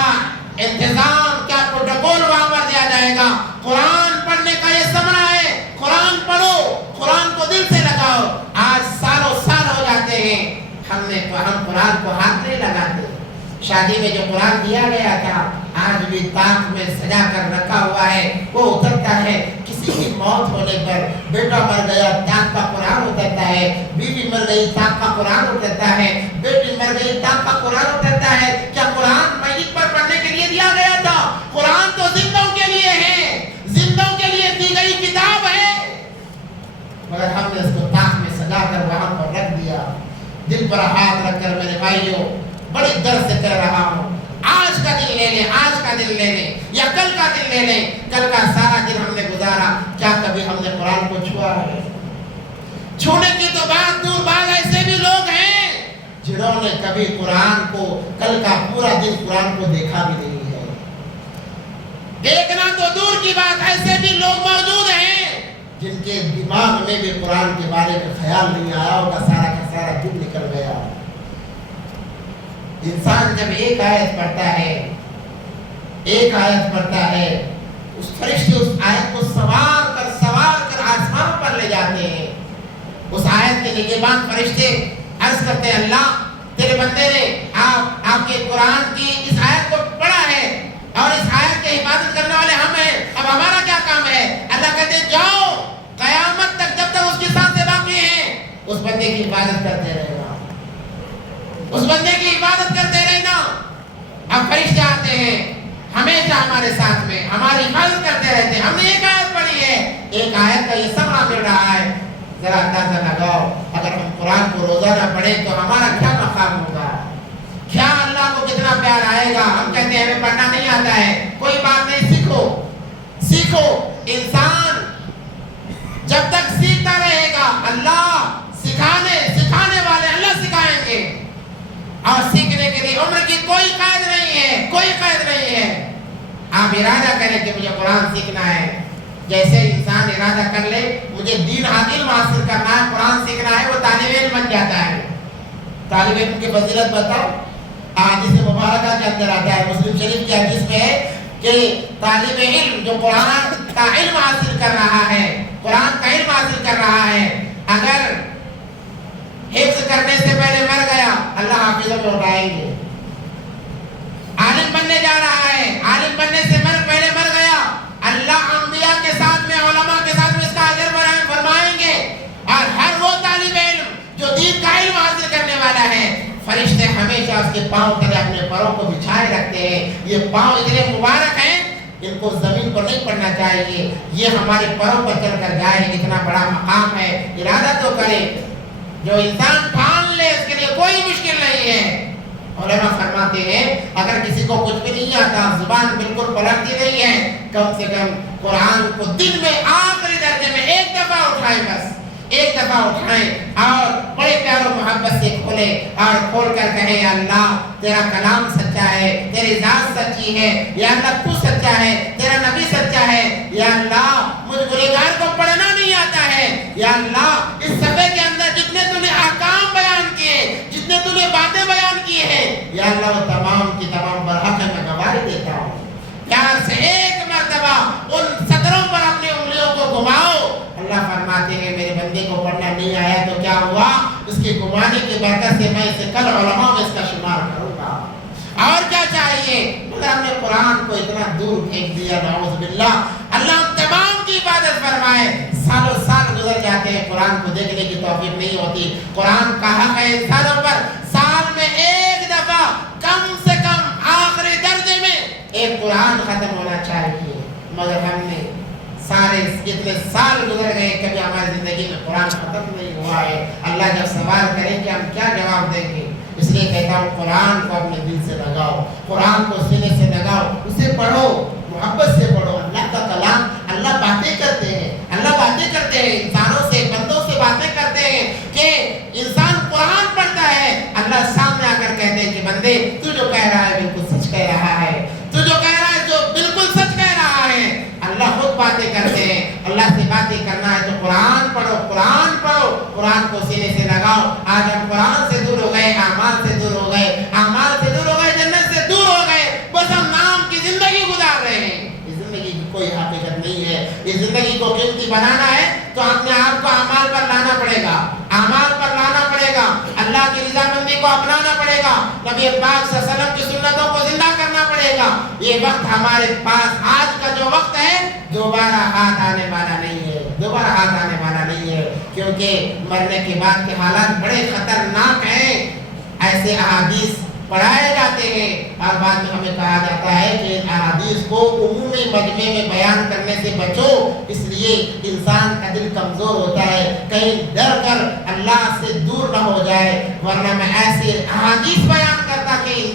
انتظام، کیا پروٹوکول وہاں پر دیا جائے گا۔ قرآن پڑھنے کا یہ ثمرہ ہے، قرآن پڑھو، قرآن کو دل سے لگاؤ۔ آج سالوں سال ہو جاتے ہیں ہم قرآن کو ہاتھ نہیں لگاتے۔ شادی میں جو قرآن دیا گیا تھا آج بھی تاک میں سجا کر رکھا ہوا ہے، وہ اترتا ہے۔ کسی کی موت ہونے پر بیٹا مر گیا تاک کا قرآن اترتا ہے، بیوی مر گئی تاک کا قرآن اترتا ہے، بیٹی مر گئی تاک کا قرآن اترتا ہے۔ کیا قرآن میت پر پڑھنے کے لیے دیا گیا تھا؟ قرآن تو زندوں کے لیے ہے، زندوں کے لیے دی گئی کتاب ہے، مگر ہم نے اس کو تاک میں سجا کر وہاں پر رکھ دیا۔ دل پر ہاتھ رکھ کر میرے بھائیوں بڑی درد سے کہہ رہا ہوں، آج کا دن لے لیں، آج کا دن لے لیں یا کل کا دن لے لیں، کل کا سارا دن ہم نے گزارا، کیا کبھی ہم نے قرآن کو چھوا ہے؟ چھونے کی تو بات دور، بعض ایسے بھی لوگ ہیں جنہوں نے کبھی قرآن کو، کل کا پورا دن قرآن کو دیکھا بھی نہیں ہے۔ دیکھنا تو دور کی بات، ایسے بھی لوگ موجود ہیں جن کے دماغ میں بھی قرآن کے بارے میں خیال نہیں آیا، ان کا سارا دن نکل گیا۔ انسان جب ایک آیت پڑھتا ہے اس فرشتے اس آیت کو سوار کر آسمان پر لے جاتے ہیں۔ اس آیت کے نگہبان فرشتے عرض کرتے ہیں اللہ تیرے بندے نے آپ کے قرآن کی اس آیت کو پڑھا ہے اور اس آیت کی حفاظت کرنے والے ہم ہیں، اب ہمارا کیا کام ہے؟ اللہ کہتے ہیں جاؤ قیامت تک جب تک اس کی سانسیں باقی ہیں اس بندے کی حفاظت کرتے رہنا، اس بندے کی عبادت کرتے رہنا۔ اب فرشتے آتے ہیں ہمیشہ ہمارے ساتھ میں، ہماری حفاظت کرتے رہتے ہیں۔ ہم نے ایک آیت پڑھی ہے، ایک آیت کا یہ ثمرہ مل رہا ہے، ذرا اندازہ لگاؤ اگر ہم قرآن کو روزانہ پڑھیں تو ہمارا کیا مقام ہوگا، کیا اللہ کو کتنا پیار آئے گا۔ ہم کہتے ہیں ہمیں پڑھنا نہیں آتا ہے، کوئی بات نہیں، سیکھو۔ انسان جب تک سیکھتا رہے گا اللہ سکھانے والے اللہ سکھائیں گے، اور سیکھنے کے لیے عمر کی کوئی قید نہیں ہے۔ آپ ارادہ کریں کہ مجھے قرآن سیکھنا ہے، جیسے انسان ارادہ کر لے مجھے دین علم حاصل کرنا ہے، قرآن سیکھنا ہے، وہ طالب علم بن جاتا ہے۔ طالب علم کی فضیلت بتاؤ، حدیث مبارکہ کے اندر آتا ہے، مسلم شریف کی حدیث میں ہے کہ طالب علم جو قرآن کا علم حاصل کر رہا ہے، قرآن کا علم حاصل کر رہا ہے، اگر حفظ کرنے سے پہلے مر گیا اللہ حافظوں کو اٹھائیں گے۔ عالم بننے جا رہا ہے، عالم بننے سے پہلے مر گیا اللہ انبیاء کے ساتھ میں، علماء کے ساتھ میں اس کا اجر فرمائیں گے۔ اور ہر وہ طالب علم جو دین کا علم حاصل کرنے والا ہے، فرشتے ہمیشہ اس کے پاؤں تلے اپنے پروں کو بچھائے رکھتے ہیں۔ یہ پاؤں اتنے مبارک ہیں، ان کو زمین پر نہیں پڑنا چاہیے، یہ ہمارے پروں پر چل کر جائے، اتنا بڑا مقام ہے۔ ارادہ تو کرے، جو انسان ٹھان لے اس کے لیے کوئی مشکل نہیں ہے۔ علماء فرماتے ہیں اگر کسی کو کچھ بھی نہیں آتا، زبان بالکل پلٹتی نہیں ہے، کم سے کم قرآن کو دن میں آخری درجے میں ایک دفعہ اٹھائے، بس ایک دفعہ اٹھائیں اور بڑے پیار و محبت سے کھولے اور کھول کر کہیں یا اللہ تیرا کلام سچا ہے، تیری ذات سچی ہے، یا اللہ تو سچا ہے، تیرا نبی سچا ہے، یا اللہ مجھ گنہگار کو پڑھنا نہیں آتا ہے، یا اللہ اس صفحے کے اندر جتنے تو نے احکام بیان کیے، جتنے تو نے باتیں بیان کی ہیں، یا اللہ وہ تمام کی تمام برحق میں گواہی دیتا ہوں۔ پیار سے ایک مرتبہ ان صدروں پر اپنی انگلیوں کو گھماؤ۔ اللہ فرماتے ہیں میرے بندے کو پڑھنا نہیں آیا تو کیا ہوا، اس کی گمانے کی برکت سے میں اسے کل علماء میں اس کا شمار کروں گا۔ اور کیا چاہیے، مگر ہم نے قرآن کو اتنا دور پھینک دیا، نعوذ باللہ۔ اللہ تمام کی عبادت فرمائے، سالوں سال گزر جاتے ہیں، قرآن کو دیکھنے کی توفیق نہیں ہوتی۔ قرآن کا حق ہے انسانوں پر، سال میں ایک دفعہ کم سے کم آخری درجے میں ایک قرآن ختم ہونا چاہیے، مگر ہم نے سارے اتنے سال گزر گئے، کبھی ہماری زندگی میں قرآن ختم نہیں ہوا ہے۔ اللہ جب سوال کریں کہ ہم کیا جواب دیں گے؟ اس لیے کہتا ہوں قرآن کو اپنے دل سے لگاؤ، قرآن کو سینے سے لگاؤ، اسے پڑھو، محبت سے پڑھو۔ اللہ کا کلام، اللہ باتیں کرتے ہیں، اللہ باتیں کرتے ہیں، انسانوں سے، بندوں سے باتیں کرتے ہیں کہ انسان قرآن پڑھتا ہے، اللہ سامنے آ کر کہتے ہیں کہ بندے تو جو کہہ رہا ہے بالکل سچ کہہ رہا ہے، تو جو کہہ رہا ہے جو بالکل سچ کہہ رہا ہے۔ اللہ خود باتیں کرتے ہیں، اللہ سے باتیں کرنا ہے تو قرآن پڑھو، قرآن پڑھو، قرآن کو سینے سے لگاؤ۔ آج ہم قرآن سے دور ہو گئے، اعمال سے دور ہو گئے، اعمال سے دور ہو گئے، جنت سے دور ہو گئے، بس ہم نام کی زندگی گزار رہے ہیں۔ اس زندگی کی کوئی حقیقت نہیں ہے۔ اس زندگی کو قیمتی بنانا ہے تو اپنے آپ کو اعمال پر لانا پڑے گا، اعمال پر لانا پڑے گا، اللہ کی رضامندی کو اپنانا پڑے گا، نبی پاک صلی اللہ علیہ وسلم کی سنتوں کو زندہ کرنا پڑے گا۔ یہ وقت ہمارے پاس آج کا جو وقت ہے دوبارہ ہاتھ آنے والا نہیں ہے، دوبارہ ہاتھ آنے والا نہیں ہے، کیونکہ مرنے کے بعد کے حالات بڑے خطرناک ہیں۔ ایسے احادیث پڑھائے جاتے ہیں اور بعد میں ہمیں کہا جاتا ہے کہ ان احادیث کو عمومی مجمع میں بیان کرنے سے بچو، اس لیے انسان کا دل کمزور ہوتا ہے، کہیں ڈر کر اللہ سے دور نہ ہو جائے، ورنہ میں ایسے احادیث بیان کرتا کہ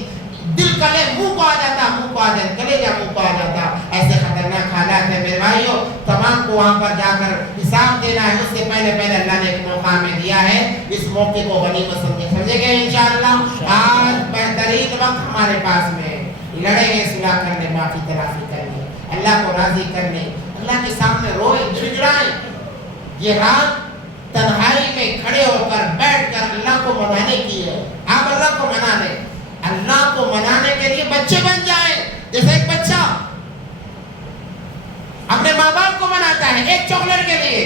دل کلے منہ کو آ جاتا، منہ کو آ جاتا، کلیجہ منہ کو آ جاتا۔ ایسے خطرناک حالات ہیں میرے بھائیوں، تمام کو وہاں پر جا کر حساب دینا ہے، اس سے پہلے اللہ نے ایک موقع ہمیں دیا ہے، اس موقع کو غنیمت سمجھے گے انشاءاللہ۔ آج بہترین وقت ہمارے پاس میں ہے، لڑیں گے، صلح کرنے، معافی تلافی کرنے، اللہ کو راضی کرنے، اللہ کے سامنے روئے، گڑگڑائیں۔ یہ رات تنہائی میں کھڑے ہو کر بیٹھ کر اللہ کو منانے کی ہے۔ آپ اللہ کو منا لیں، اللہ کو منانے کے لیے بچے بن جائیں، جیسے ایک بچہ اپنے ماں باپ کو مناتا ہے ایک چاکلیٹ کے لیے،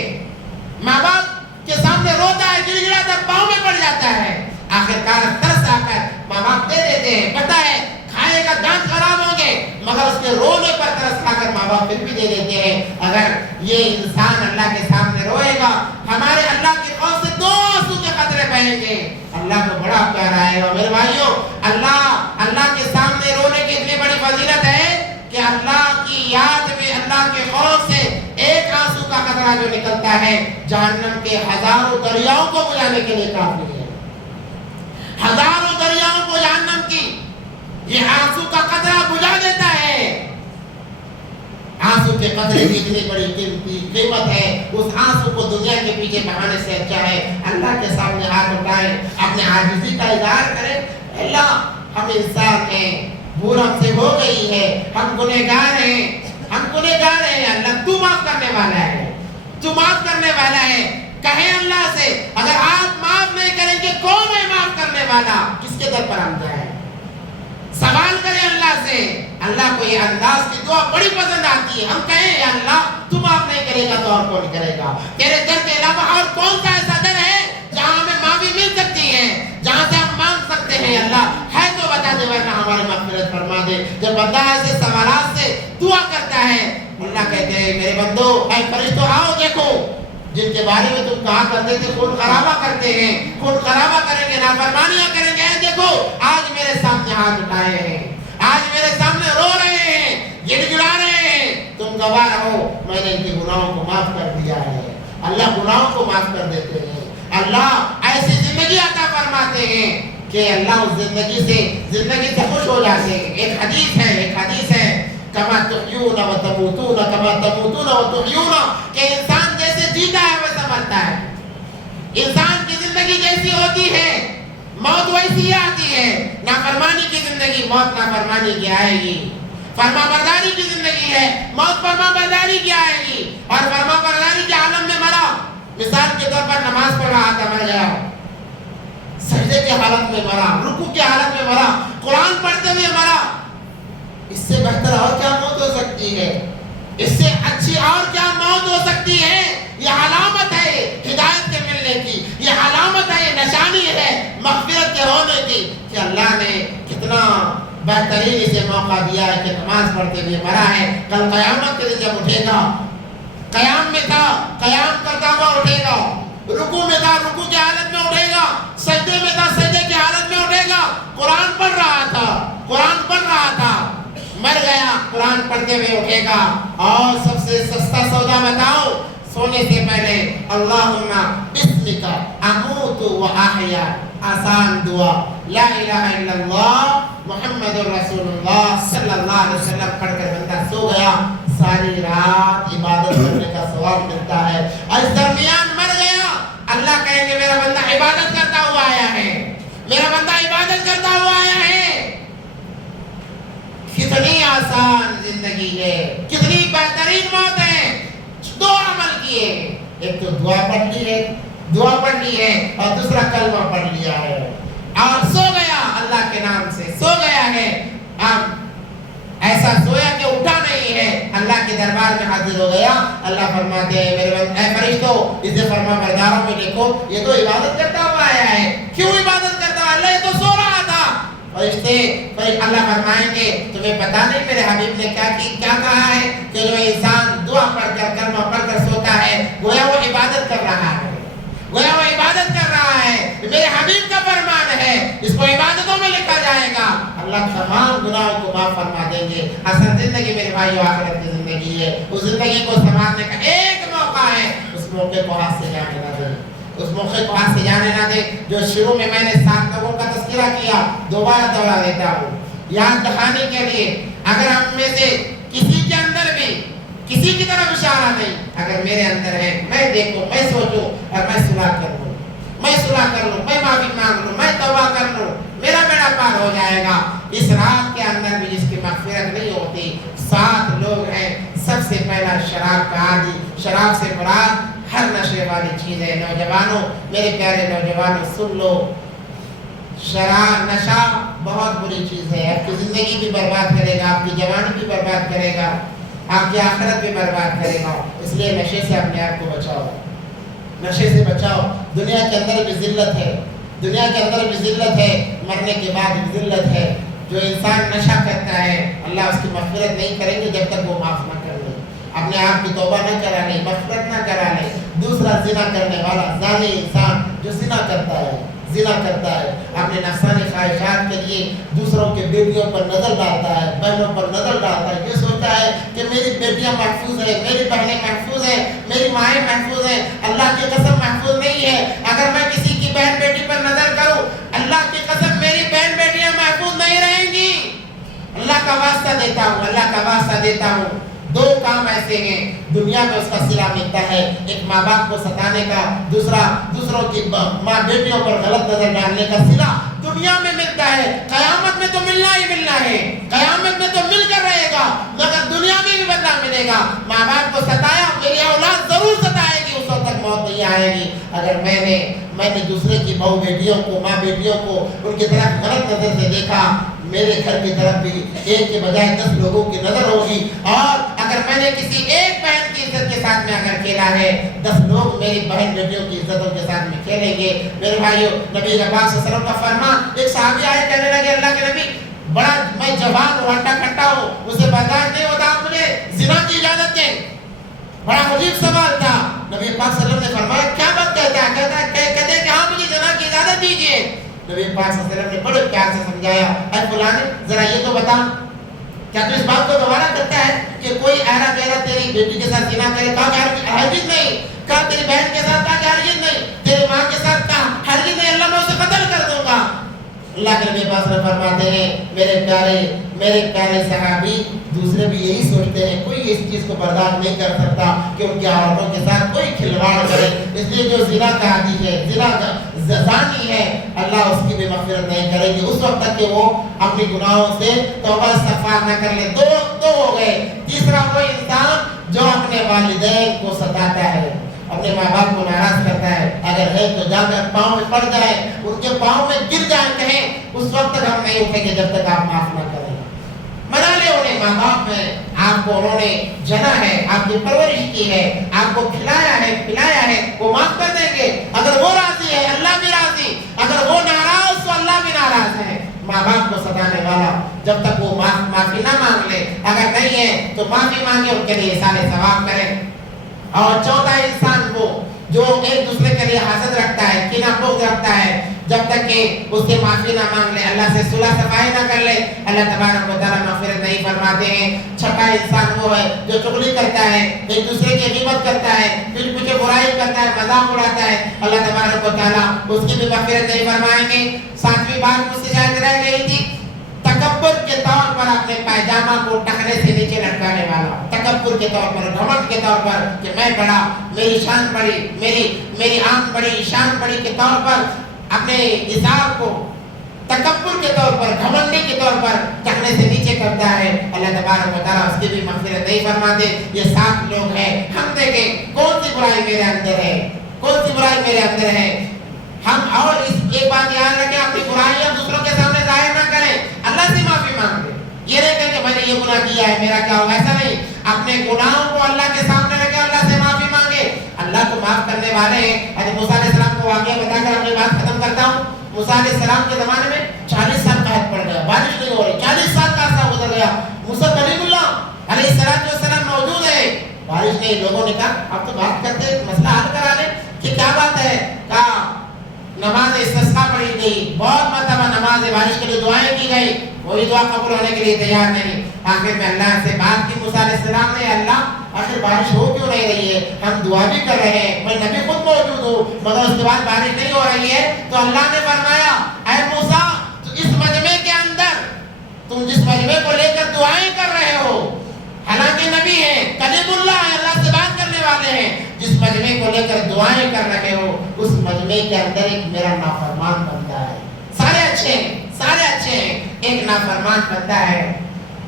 ماں باپ کے سامنے روتا ہے، گڑگڑاتا ہے، پاؤں میں پڑ جاتا ہے، آخرکار ترس آ کر ماں باپ دے دیتے ہیں، پتہ ہے کھائے گا دانت خراب ہوں گے، مگر اس کے رونے پر ترس کھا کر ماں باپ پھر بھی دے دیتے ہیں۔ اگر یہ انسان اللہ کے سامنے روئے گا، ہمارے اللہ کے خوف سے دو آنسو کے قطرے بہیں گے، اللہ کو بڑا پیار آئے گا۔ میرے بھائیوں، اللہ کے سامنے رونے کی اتنی بڑی فضیلت ہے کہ اللہ کی یاد میں، اللہ کے خوف سے ایک آنسو کا قطرہ جو نکلتا ہے جہنم کے ہزاروں دریاؤں کو بجھانے کے لیے کافی ہے۔ ہزاروں دریاؤں کو جہنم کی یہ آنسو کا قطرہ بجھا دیتا ہے۔ آنسو کے قطرے کی اتنی بڑی قیمت ہے، اس آنسو کو دنیا کے پیچھے بہانے سے اچھا ہے اللہ کے سامنے ہاتھ اٹھائیں، اپنے عاجزی کا اظہار کریں، اللہ ہم انسان ہیں، بھول ہم سے ہو گئی ہے، ہم گنہگار ہیں، ہم گنہگار ہیں اللہ تو معاف کرنے والا ہے، تو معاف کرنے والا ہے۔ کہیں اللہ سے اگر آپ معاف نہیں کریں گے کون ہے معاف کرنے والا؟ کس کے در پر ہم جائیں؟ سوال کریں اللہ سے۔ اللہ کو یہ انداز کی دعا بڑی پسند آتی ہے، ہم کہیں یا اللہ تو معاف نہیں کرے گا تو اور کون کرے گا؟ تیرے در کے علاوہ اور کون سا ایسا در ہے جہاں ہمیں معافی مل سکتی ہے، جہاں سے ہم مانگ سکتے ہیں؟ اللہ ہے تو بتا دے ورنہ ہماری مغفرت فرما دے۔ جب بندہ ایسے سوالات سے دعا کرتا ہے اللہ کہتے ہیں میرے بندو اے فرشتوں آؤ دیکھو جن کے بارے میں تم کہا کرتے تھے خون خرابہ کرتے ہیں، خون خرابہ کریں گے، نافرمانیاں کریں گے، اے دیکھو آج میرے سامنے ہاتھ اٹھائے ہیں، آج میرے سامنے رو رہے ہیں، گڑ گڑا رہے ہیں، تم گواہ رہو میں نے ان کے گناہوں کو معاف کر دیا ہے۔ اللہ گناہوں کو معاف کر دیتے ہیں، اللہ ایسی زندگی عطا فرماتے ہیں کہ اللہ اس زندگی سے خوش ہو جاتے ہیں۔ ایک حدیث ہے کما تحیون و تموتون کما تموتون و تحیون، کہ انسان جیسے جیتا ہے ویسا مرتا ہے، انسان کی زندگی جیسی ہوتی ہے موت ویسی آتی ہے۔ نافرمانی کی زندگی موت نافرمانی کی آئے گی، فرما برداری کی زندگی ہے موت فرما برداری کی آئے گی، اور فرما برداری کے عالم میں مرا، مثال کے طور پر نماز پڑھ رہا تھا مر گیا، سجدے کی حالت میں مرا، رکوع کی حالت میں مرا، قرآن پڑھتے ہوئے مرا، اس سے بہتر اور کیا موت ہو سکتی ہے؟ اس سے اچھی اور کیا موت ہو سکتی ہے؟ یہ علامت ہے ہدایت کے ملنے کی، یہ علامت ہے، یہ نشانی ہے مغفرت کے ہونے کی کہ اللہ نے کتنا بہترین اسے موقع دیا ہے کہ نماز پڑھتے ہوئے مرا ہے۔ کل قیامت کے دن جب اٹھے گا، قیام میں تھا قیام کرتا ہوا اٹھے گا، رکوع میں تھا رکوع کی حالت میں اٹھے گا، سجدے میں تھا سجدے کی حالت میں اٹھے گا، قرآن پڑھ رہا تھا مر گیا، قرآن پڑھتے ہوئے اٹھے گا۔ اور سب سے سستا سودا بتاؤ، سونے سے پہلے اللہم بسمک اموت و احیا، آسان دعا لا الہ الا اللہ محمد رسول اللہ صلی اللہ علیہ وسلم پڑھ کر بندہ سو گیا، ساری رات عبادت کرنے کا ثواب ملتا ہے۔ اور اس درمیان مر گیا، اللہ کہیں گے میرا بندہ عبادت کرتا ہوا آیا ہے، میرا بندہ عبادت کرتا ہوا آیا ہے۔ کتنی آسان زندگی ہے، کتنی بہترین موت ہے۔ دو عمل کیے، ایک تو دعا پڑھ لی ہے اور دوسرا کلمہ پڑھ لیا ہے، اور سو گیا اللہ کے نام سے، سو گیا ہے۔ اب ایسا سویا کہ اٹھا نہیں ہے، اللہ کے دربار میں حاضر ہو گیا۔ اللہ فرماتے ہیں میرے اے فرشتوں اسے فرما برداروں میں دیکھو یہ تو عبادت کرتا ہوا آیا ہے، کیوں عبادت کرتا ہے؟ اللہ یہ تو سو رہا تھا۔ فرشتے اللہ فرمائیں گے تمہیں پتہ نہیں میرے حبیب نے کیا کہا ہے کہ جو انسان دعا پڑھ کر کلمہ پڑھ کر سوتا ہے گویا وہ عبادت کر رہا ہے، گویا وہ عبادت کر رہا ہے، میرے حبیب کا فرمان ہے، اس کو عبادتوں میں لکھا جائے گا۔ اللہ تمام گناہوں کو معاف فرما دیں گے۔ اصل زندگی میرے بھائیو آخرت کی زندگی ہے، اس زندگی کو سنوارنے کا ایک موقع ہے، اس موقع کو ہاتھ سے جانے نہ دیں، اس موقع کو ہاتھ سے جانے نہ دیں۔ جو شروع میں نے 7 لوگوں کا تذکرہ کیا، دوبارہ دوہرا دیتا ہوں یاد دکھانے کے لیے، اگر ہم میں سے کسی کے اندر بھی کسی کی طرف اشارہ نہیں، اگر میرے اندر ہے میں دیکھوں، میں سوچوں اور میں صلح کر لوں، میں معافی مانگ لوں، میں توبہ کر لوں، میرا بیڑا پار ہو جائے گا۔ اس رات کے اندر بھی جس کی مغفرت نہیں ہوتی 7 لوگ ہیں۔ سب سے پہلا شراب کا عادی، شراب سے مراد ہر نشے والی چیز ہے۔ نوجوانوں، میرے پیارے نوجوانوں سن لو، شراب نشہ بہت بری چیز ہے، آپ کی زندگی بھی برباد کرے گا، آپ کی جوانی بھی برباد کرے گا، آپ کی آخرت بھی برباد کرے گا۔ اس لیے نشے سے اپنے آپ کو بچاؤ، نشے سے بچاؤ۔ دنیا کے اندر بھی ذلت ہے، دنیا کے اندر بھی ذلت ہے، مرنے کے بعد بھی ذلت ہے۔ جو انسان نشہ کرتا ہے اللہ اس کی مغفرت نہیں کریں گے جب تک وہ معاف نہ کر لے، اپنے آپ کی توبہ نہ کرا لے، مغفرت نہ کرا لے۔ دوسرا زنا کرنے والا زانی انسان جو زنا کرتا ہے اپنے نفسانی خواہشات کے لیے دوسروں کے بیٹیوں پر نظر ڈالتا ہے، بہنوں پر نظر ڈالتا ہے، یہ سوچتا ہے کہ میری بیٹیاں محفوظ ہیں، میری بہنیں محفوظ ہیں، میری مائیں محفوظ ہیں۔ اللہ کی قسم محفوظ نہیں ہے۔ اگر میں کسی کی بہن بیٹی پر نظر کروں، اللہ کی قسم میری بہن بیٹیاں محفوظ نہیں رہیں گی۔ اللہ کا واسطہ دیتا ہوں 2 کام ایسے ہیں دنیا میں اس کا صلہ ملتا ہے، ایک ماں باپ کو ستانے کا، دوسروں کی ماں بیٹیوں پر غلط نظر ڈالنے کا صلہ دنیا میں ملتا ہے قیامت میں تو ملنا ہی ملنا ہے، قیامت میں تو مل کر رہے گا، مگر دنیا میں بھی بدلہ ملے گا۔ ماں باپ کو ستایا، میری اولاد ضرور ستائے گی، اس وقت تک موت نہیں آئے گی۔ اگر میں نے دوسرے کی بہو بیٹیوں کو، ماں بیٹیوں کو ان کی طرف غلط نظر سے دیکھا، میرے گھر کی طرف بھی ایک کے بجائے 10 لوگوں کی نظر ہوگی، اور اگر میں نے کسی ایک بہن کی عزت کے ساتھ میں اگر کھیلا ہے، 10 لوگ میری بہن بیٹیوں کی عزتوں کے ساتھ میں کھیلیں گے۔ میرے بھائیو، نبی پاک صلی اللہ علیہ وسلم کا فرمان، ایک صحابی آئے کہنے لگے اللہ کے نبی، بڑا میں جوان ہوں، ہٹا کھٹا ہوں، اسے برداشت نہیں ہوتا، آپ مجھے زنا کی اجازت دیں۔ بڑا عجیب سوال تھا۔ نبی پاک صلی اللہ علیہ وسلم نے فرمایا کیا بات کہتا ہے؟ کہتے ہیں کہ ہاں مجھے زنا کی اجازت دیجیے۔ نبی پاک صلی اللہ علیہ وسلم نے بڑے پیار سے سمجھایا، اے فلاں ذرا یہ تو بتا، کیا تو اس بات کو دوبارہ کرتا ہے کہ کوئی ایرا غیرہ تیری بیٹی کے ساتھ زنا کرے؟ کہا کہ ہرگز نہیں۔ کہا تیری بہن کے ساتھ؟ کہا کہ ہرگز نہیں۔ تیری ماں کے ساتھ؟ کہا ہرگز نہیں، اللہ میں اسے قتل کر دوں گا۔ اللہ کے نبی پاک فرماتے ہیں میرے پیارے صحابی، دوسرے بھی یہی سوچتے ہیں، کوئی اس چیز کو برداشت نہیں کر سکتا کہ ان کی عورتوں کے ساتھ کوئی کھلواڑ کرے، اس لیے جو زنا کا عادی ہے، زانی ہے، اللہ اس کی بھی مغفرت نہیں کرے گی اس وقت تک کہ وہ اپنی گناہوں سے توبہ استغفار نہ کر لے۔ دو ہو گئے۔ تیسرا وہ انسان جو اپنے والدین کو ستاتا ہے، اپنے ماں باپ کو ناراض کرتا ہے، اگر ہے تو جا کر پاؤں میں پڑ جائے، ان کے پاؤں میں گر جائے، کہیں اس وقت تک ہم نہیں اٹھیں گے جب تک آپ معاف نہ کریں۔ منا لے انہیں، ماں باپ ہیں، آپ کو انہوں نے جنا ہے، آپ کی پرورش کی ہے، آپ کو کھلایا ہے پلایا ہے، وہ معاف کر دیں گے۔ اگر وہ راضی ہے اللہ بھی راضی، اگر وہ ناراض تو اللہ بھی ناراض ہے۔ ماں باپ کو ستانے والا جب تک وہ معافی نہ مانگ لے، اگر نہیں ہے تو معافی مانگے، ان کے لیے سارے ثواب کرے۔ اور چوتھا انسان وہ جو ایک دوسرے کے لیے حسد رکھتا ہے، کینہ بغض رکھتا ہے، جب تک کہ اس سے معافی نہ مانگ لے، اللہ سے صلح صفائی نہ کر لے، اللہ تبارک و تعالیٰ مغفرت نہیں فرماتے ہیں۔ چھٹا انسان وہ ہے جو چغلی کرتا ہے، ایک دوسرے کی غیبت کرتا ہے، پھر پیچھے برائی کرتا ہے، مذاق اڑاتا ہے، اللہ تبارک و تعالیٰ اس کی بھی مغفرت نہیں فرمائیں گے۔ ساتویں بات مجھ سے شاید رہ گئی تھی، تکبر کے طور پر اپنے پائجامہ کو ٹخنے سے نیچے لٹکانے والا، تکبر کے طور پر، گھمنڈ کے طور پر کہ میں بڑا، میری شان بڑی، میری آنکھ بڑی، شان بڑی کے طور پر اپنے ازار کو تکبر کے طور پر، گھمنڈی کے طور پر ٹخنے سے نیچے کرتا ہے، اللہ تبارک و تعالیٰ اس کی بھی مغفرت نہیں فرماتے۔ یہ 7 لوگ ہیں، ہم دیکھیں کون سی برائی میرے اندر ہے، کون سی برائی میرے اندر ہے۔ ہم اور اس ایک بات یاد رکھیں، اپنی برائیاں دوسروں کے سامنے ظاہر نہ کریں، اللہ سے معافی مانگیں۔ یہ نہیں کہیں کہ میں نے یہ گناہ کیا ہے، میرا کیا ہوگا، ایسا نہیں۔ اپنے گناہوں کو اللہ کے سامنے رکھیں، اللہ سے معافی مانگے، اللہ کو معاف کرنے والے ہیں۔ حضرت موسیٰ علیہ السلام کو واقعہ بتا کر اپنی بات ختم کرتا ہوں۔ موسیٰ علیہ السلام کے زمانے میں 40 سال قحط پڑ گیا، بارش نہیں ہو رہی، 40 سال کا عرصہ گزر گیا۔ موسیٰ کلیم اللہ علیہ السلام موجود ہے، بارش نہیں۔ لوگوں نے کہا اب تو بات کرتے، مسئلہ حل کرا لیں کہ کیا بات ہے۔ کہا نماز استسقاء پڑھی گئی، بہت مرتبہ نماز بارش کے لیے دعائیں کی گئی، وہی دعا قبول ہونے کے لیے تیار نہیں۔ آخر میں اللہ سے بات کی موسیٰ علیہ السلام نے، اللہ آخر بارش ہو کیوں نہیں رہی ہے، ہم دعا بھی کر رہے ہیں، میں نبی خود موجود ہوں، مگر اس کے بعد بارش نہیں ہو رہی ہے۔ تو اللہ نے فرمایا اے موسیٰ، اس مجمع کے اندر تم جس مجمع کو لے کر دعائیں کر رہے ہو، حالانکہ نبی ہیں، کلیم اللہ ہیں، اللہ سے بات کرنے والے ہیں، جس مجمع کو لے کر دعائیں کر رہے ہو، اس مجمع کے اندر ایک میرا نافرمان بنتا ہے۔ سارے اچھے ہیں، سارے اچھے ہیں، ایک نافرمان بنتا ہے،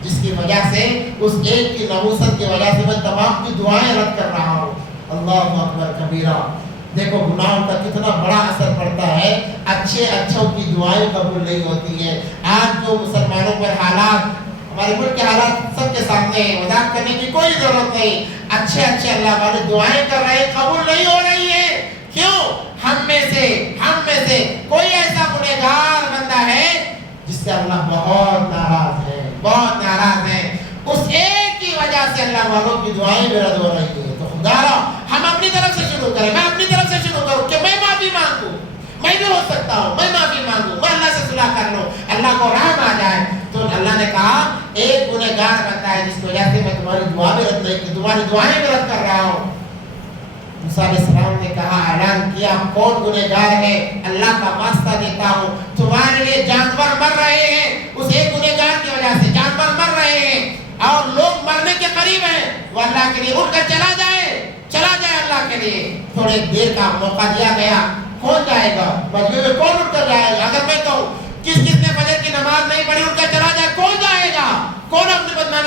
جس کی وجہ سے، اس ایک کی نحوست کی وجہ سے میں تمام کی دعائیں رد کر رہا ہوں۔ اللہ اکبر کبیرہ۔ دیکھو گناہوں کا کتنا بڑا اثر پڑتا ہے، اچھوں کی دعائیں قبول نہیں ہوتی ہیں۔ آج جو مسلمانوں پر حالات، ہمارے ملک کے حالات سب کے سامنے ہیں، مذاق کرنے کی کوئی ضرورت نہیں۔ اچھے اللہ والے دعائیں کر رہے ہیں، قبول نہیں ہو رہی ہے۔ کیوں؟ ہم میں سے کوئی ایسا گنہگار بندہ ہے جس سے اللہ بہت ناراض ہے، بہت ناراض ہے۔ اس ایک کی وجہ سے اللہ والوں کی دعائیں بھی رد ہو رہی ہیں۔ تو خدا را ہم اپنی طرف سے شروع کریں، میں اپنی طرف سے شروع کروں کہ میں معافی مانگوں، میں بھی ہو سکتا ہوں، میں معافی مانگوں، میں اللہ سے صلح کر لوں، اللہ کو رحم آ جائے۔ تو اللہ نے کہا ایک گنہگار بندہ ہے جس کی وجہ سے میں تمہاری دعا بھی رد نہیں کی، تمہاری دعائیں بھی رد کر رہا ہوں۔ موسیٰ علیہ السلام نے کہا، اعلان کیا کون گنہگار ہے، اللہ کا واسطہ دیتا ہوں، تمہارے لیے جانور مر رہے ہیں، اس ایک گنہگار کی وجہ سے جانور مر رہے ہیں اور لوگ مرنے کے قریب ہیں، وہ اللہ کے لیے اٹھ کر چلا جائے اللہ کے لیے۔ تھوڑے دیر کا موقع دیا گیا، کون جائے گا مجمع میں، کون اٹھ کر جائے گا؟ اگر میں کہوں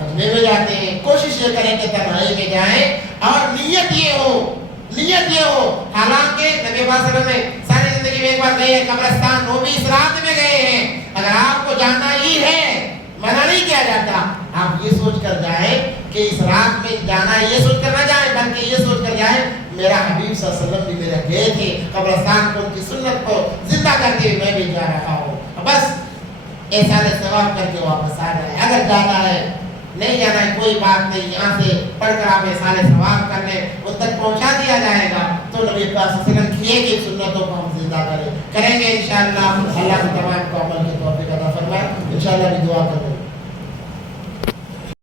مجمع میں جاتے ہیں کوشش یہ کریں کہ تنہائی میں جائیں اور نیت یہ ہو حالانکہ نبی پاک صلی اللہ علیہ وسلم نے ساری زندگی میں ایک بار گئے ہیں قبرستان، وہ بھی اس رات میں گئے ہیں. اگر آپ کو جانا ہی ہے منع نہیں کیا جاتا، آپ یہ سوچ کر جائیں کہ اس رات میں جانا ہے، یہ سوچ کر نہ جائیں بلکہ یہ سوچ کر جائیں میرا حبیب صلی اللہ علیہ وسلم بھی میرے گئے تھے قبرستان کو، ان کی سنت کو زندہ کرتے ہوئے میں بھی جا رہا ہوں، بس احسان ثواب کر کے واپس آ جائیں. اگر جانا ہے نہیں جانا ہے کوئی بات نہیں، یہاں سے پڑھ کر آپ احسان ثواب کر لیں، ان تک پہنچا دیا جائے گا. تو نبی پاک صلی اللہ علیہ وسلم کیے گئے سنتوں کو ہم زندہ کریں گے انشاءاللہ. اللہ کو تمام کو عمل کی توفیق عطا فرمائے. انشاءاللہ بھی دعا کریں.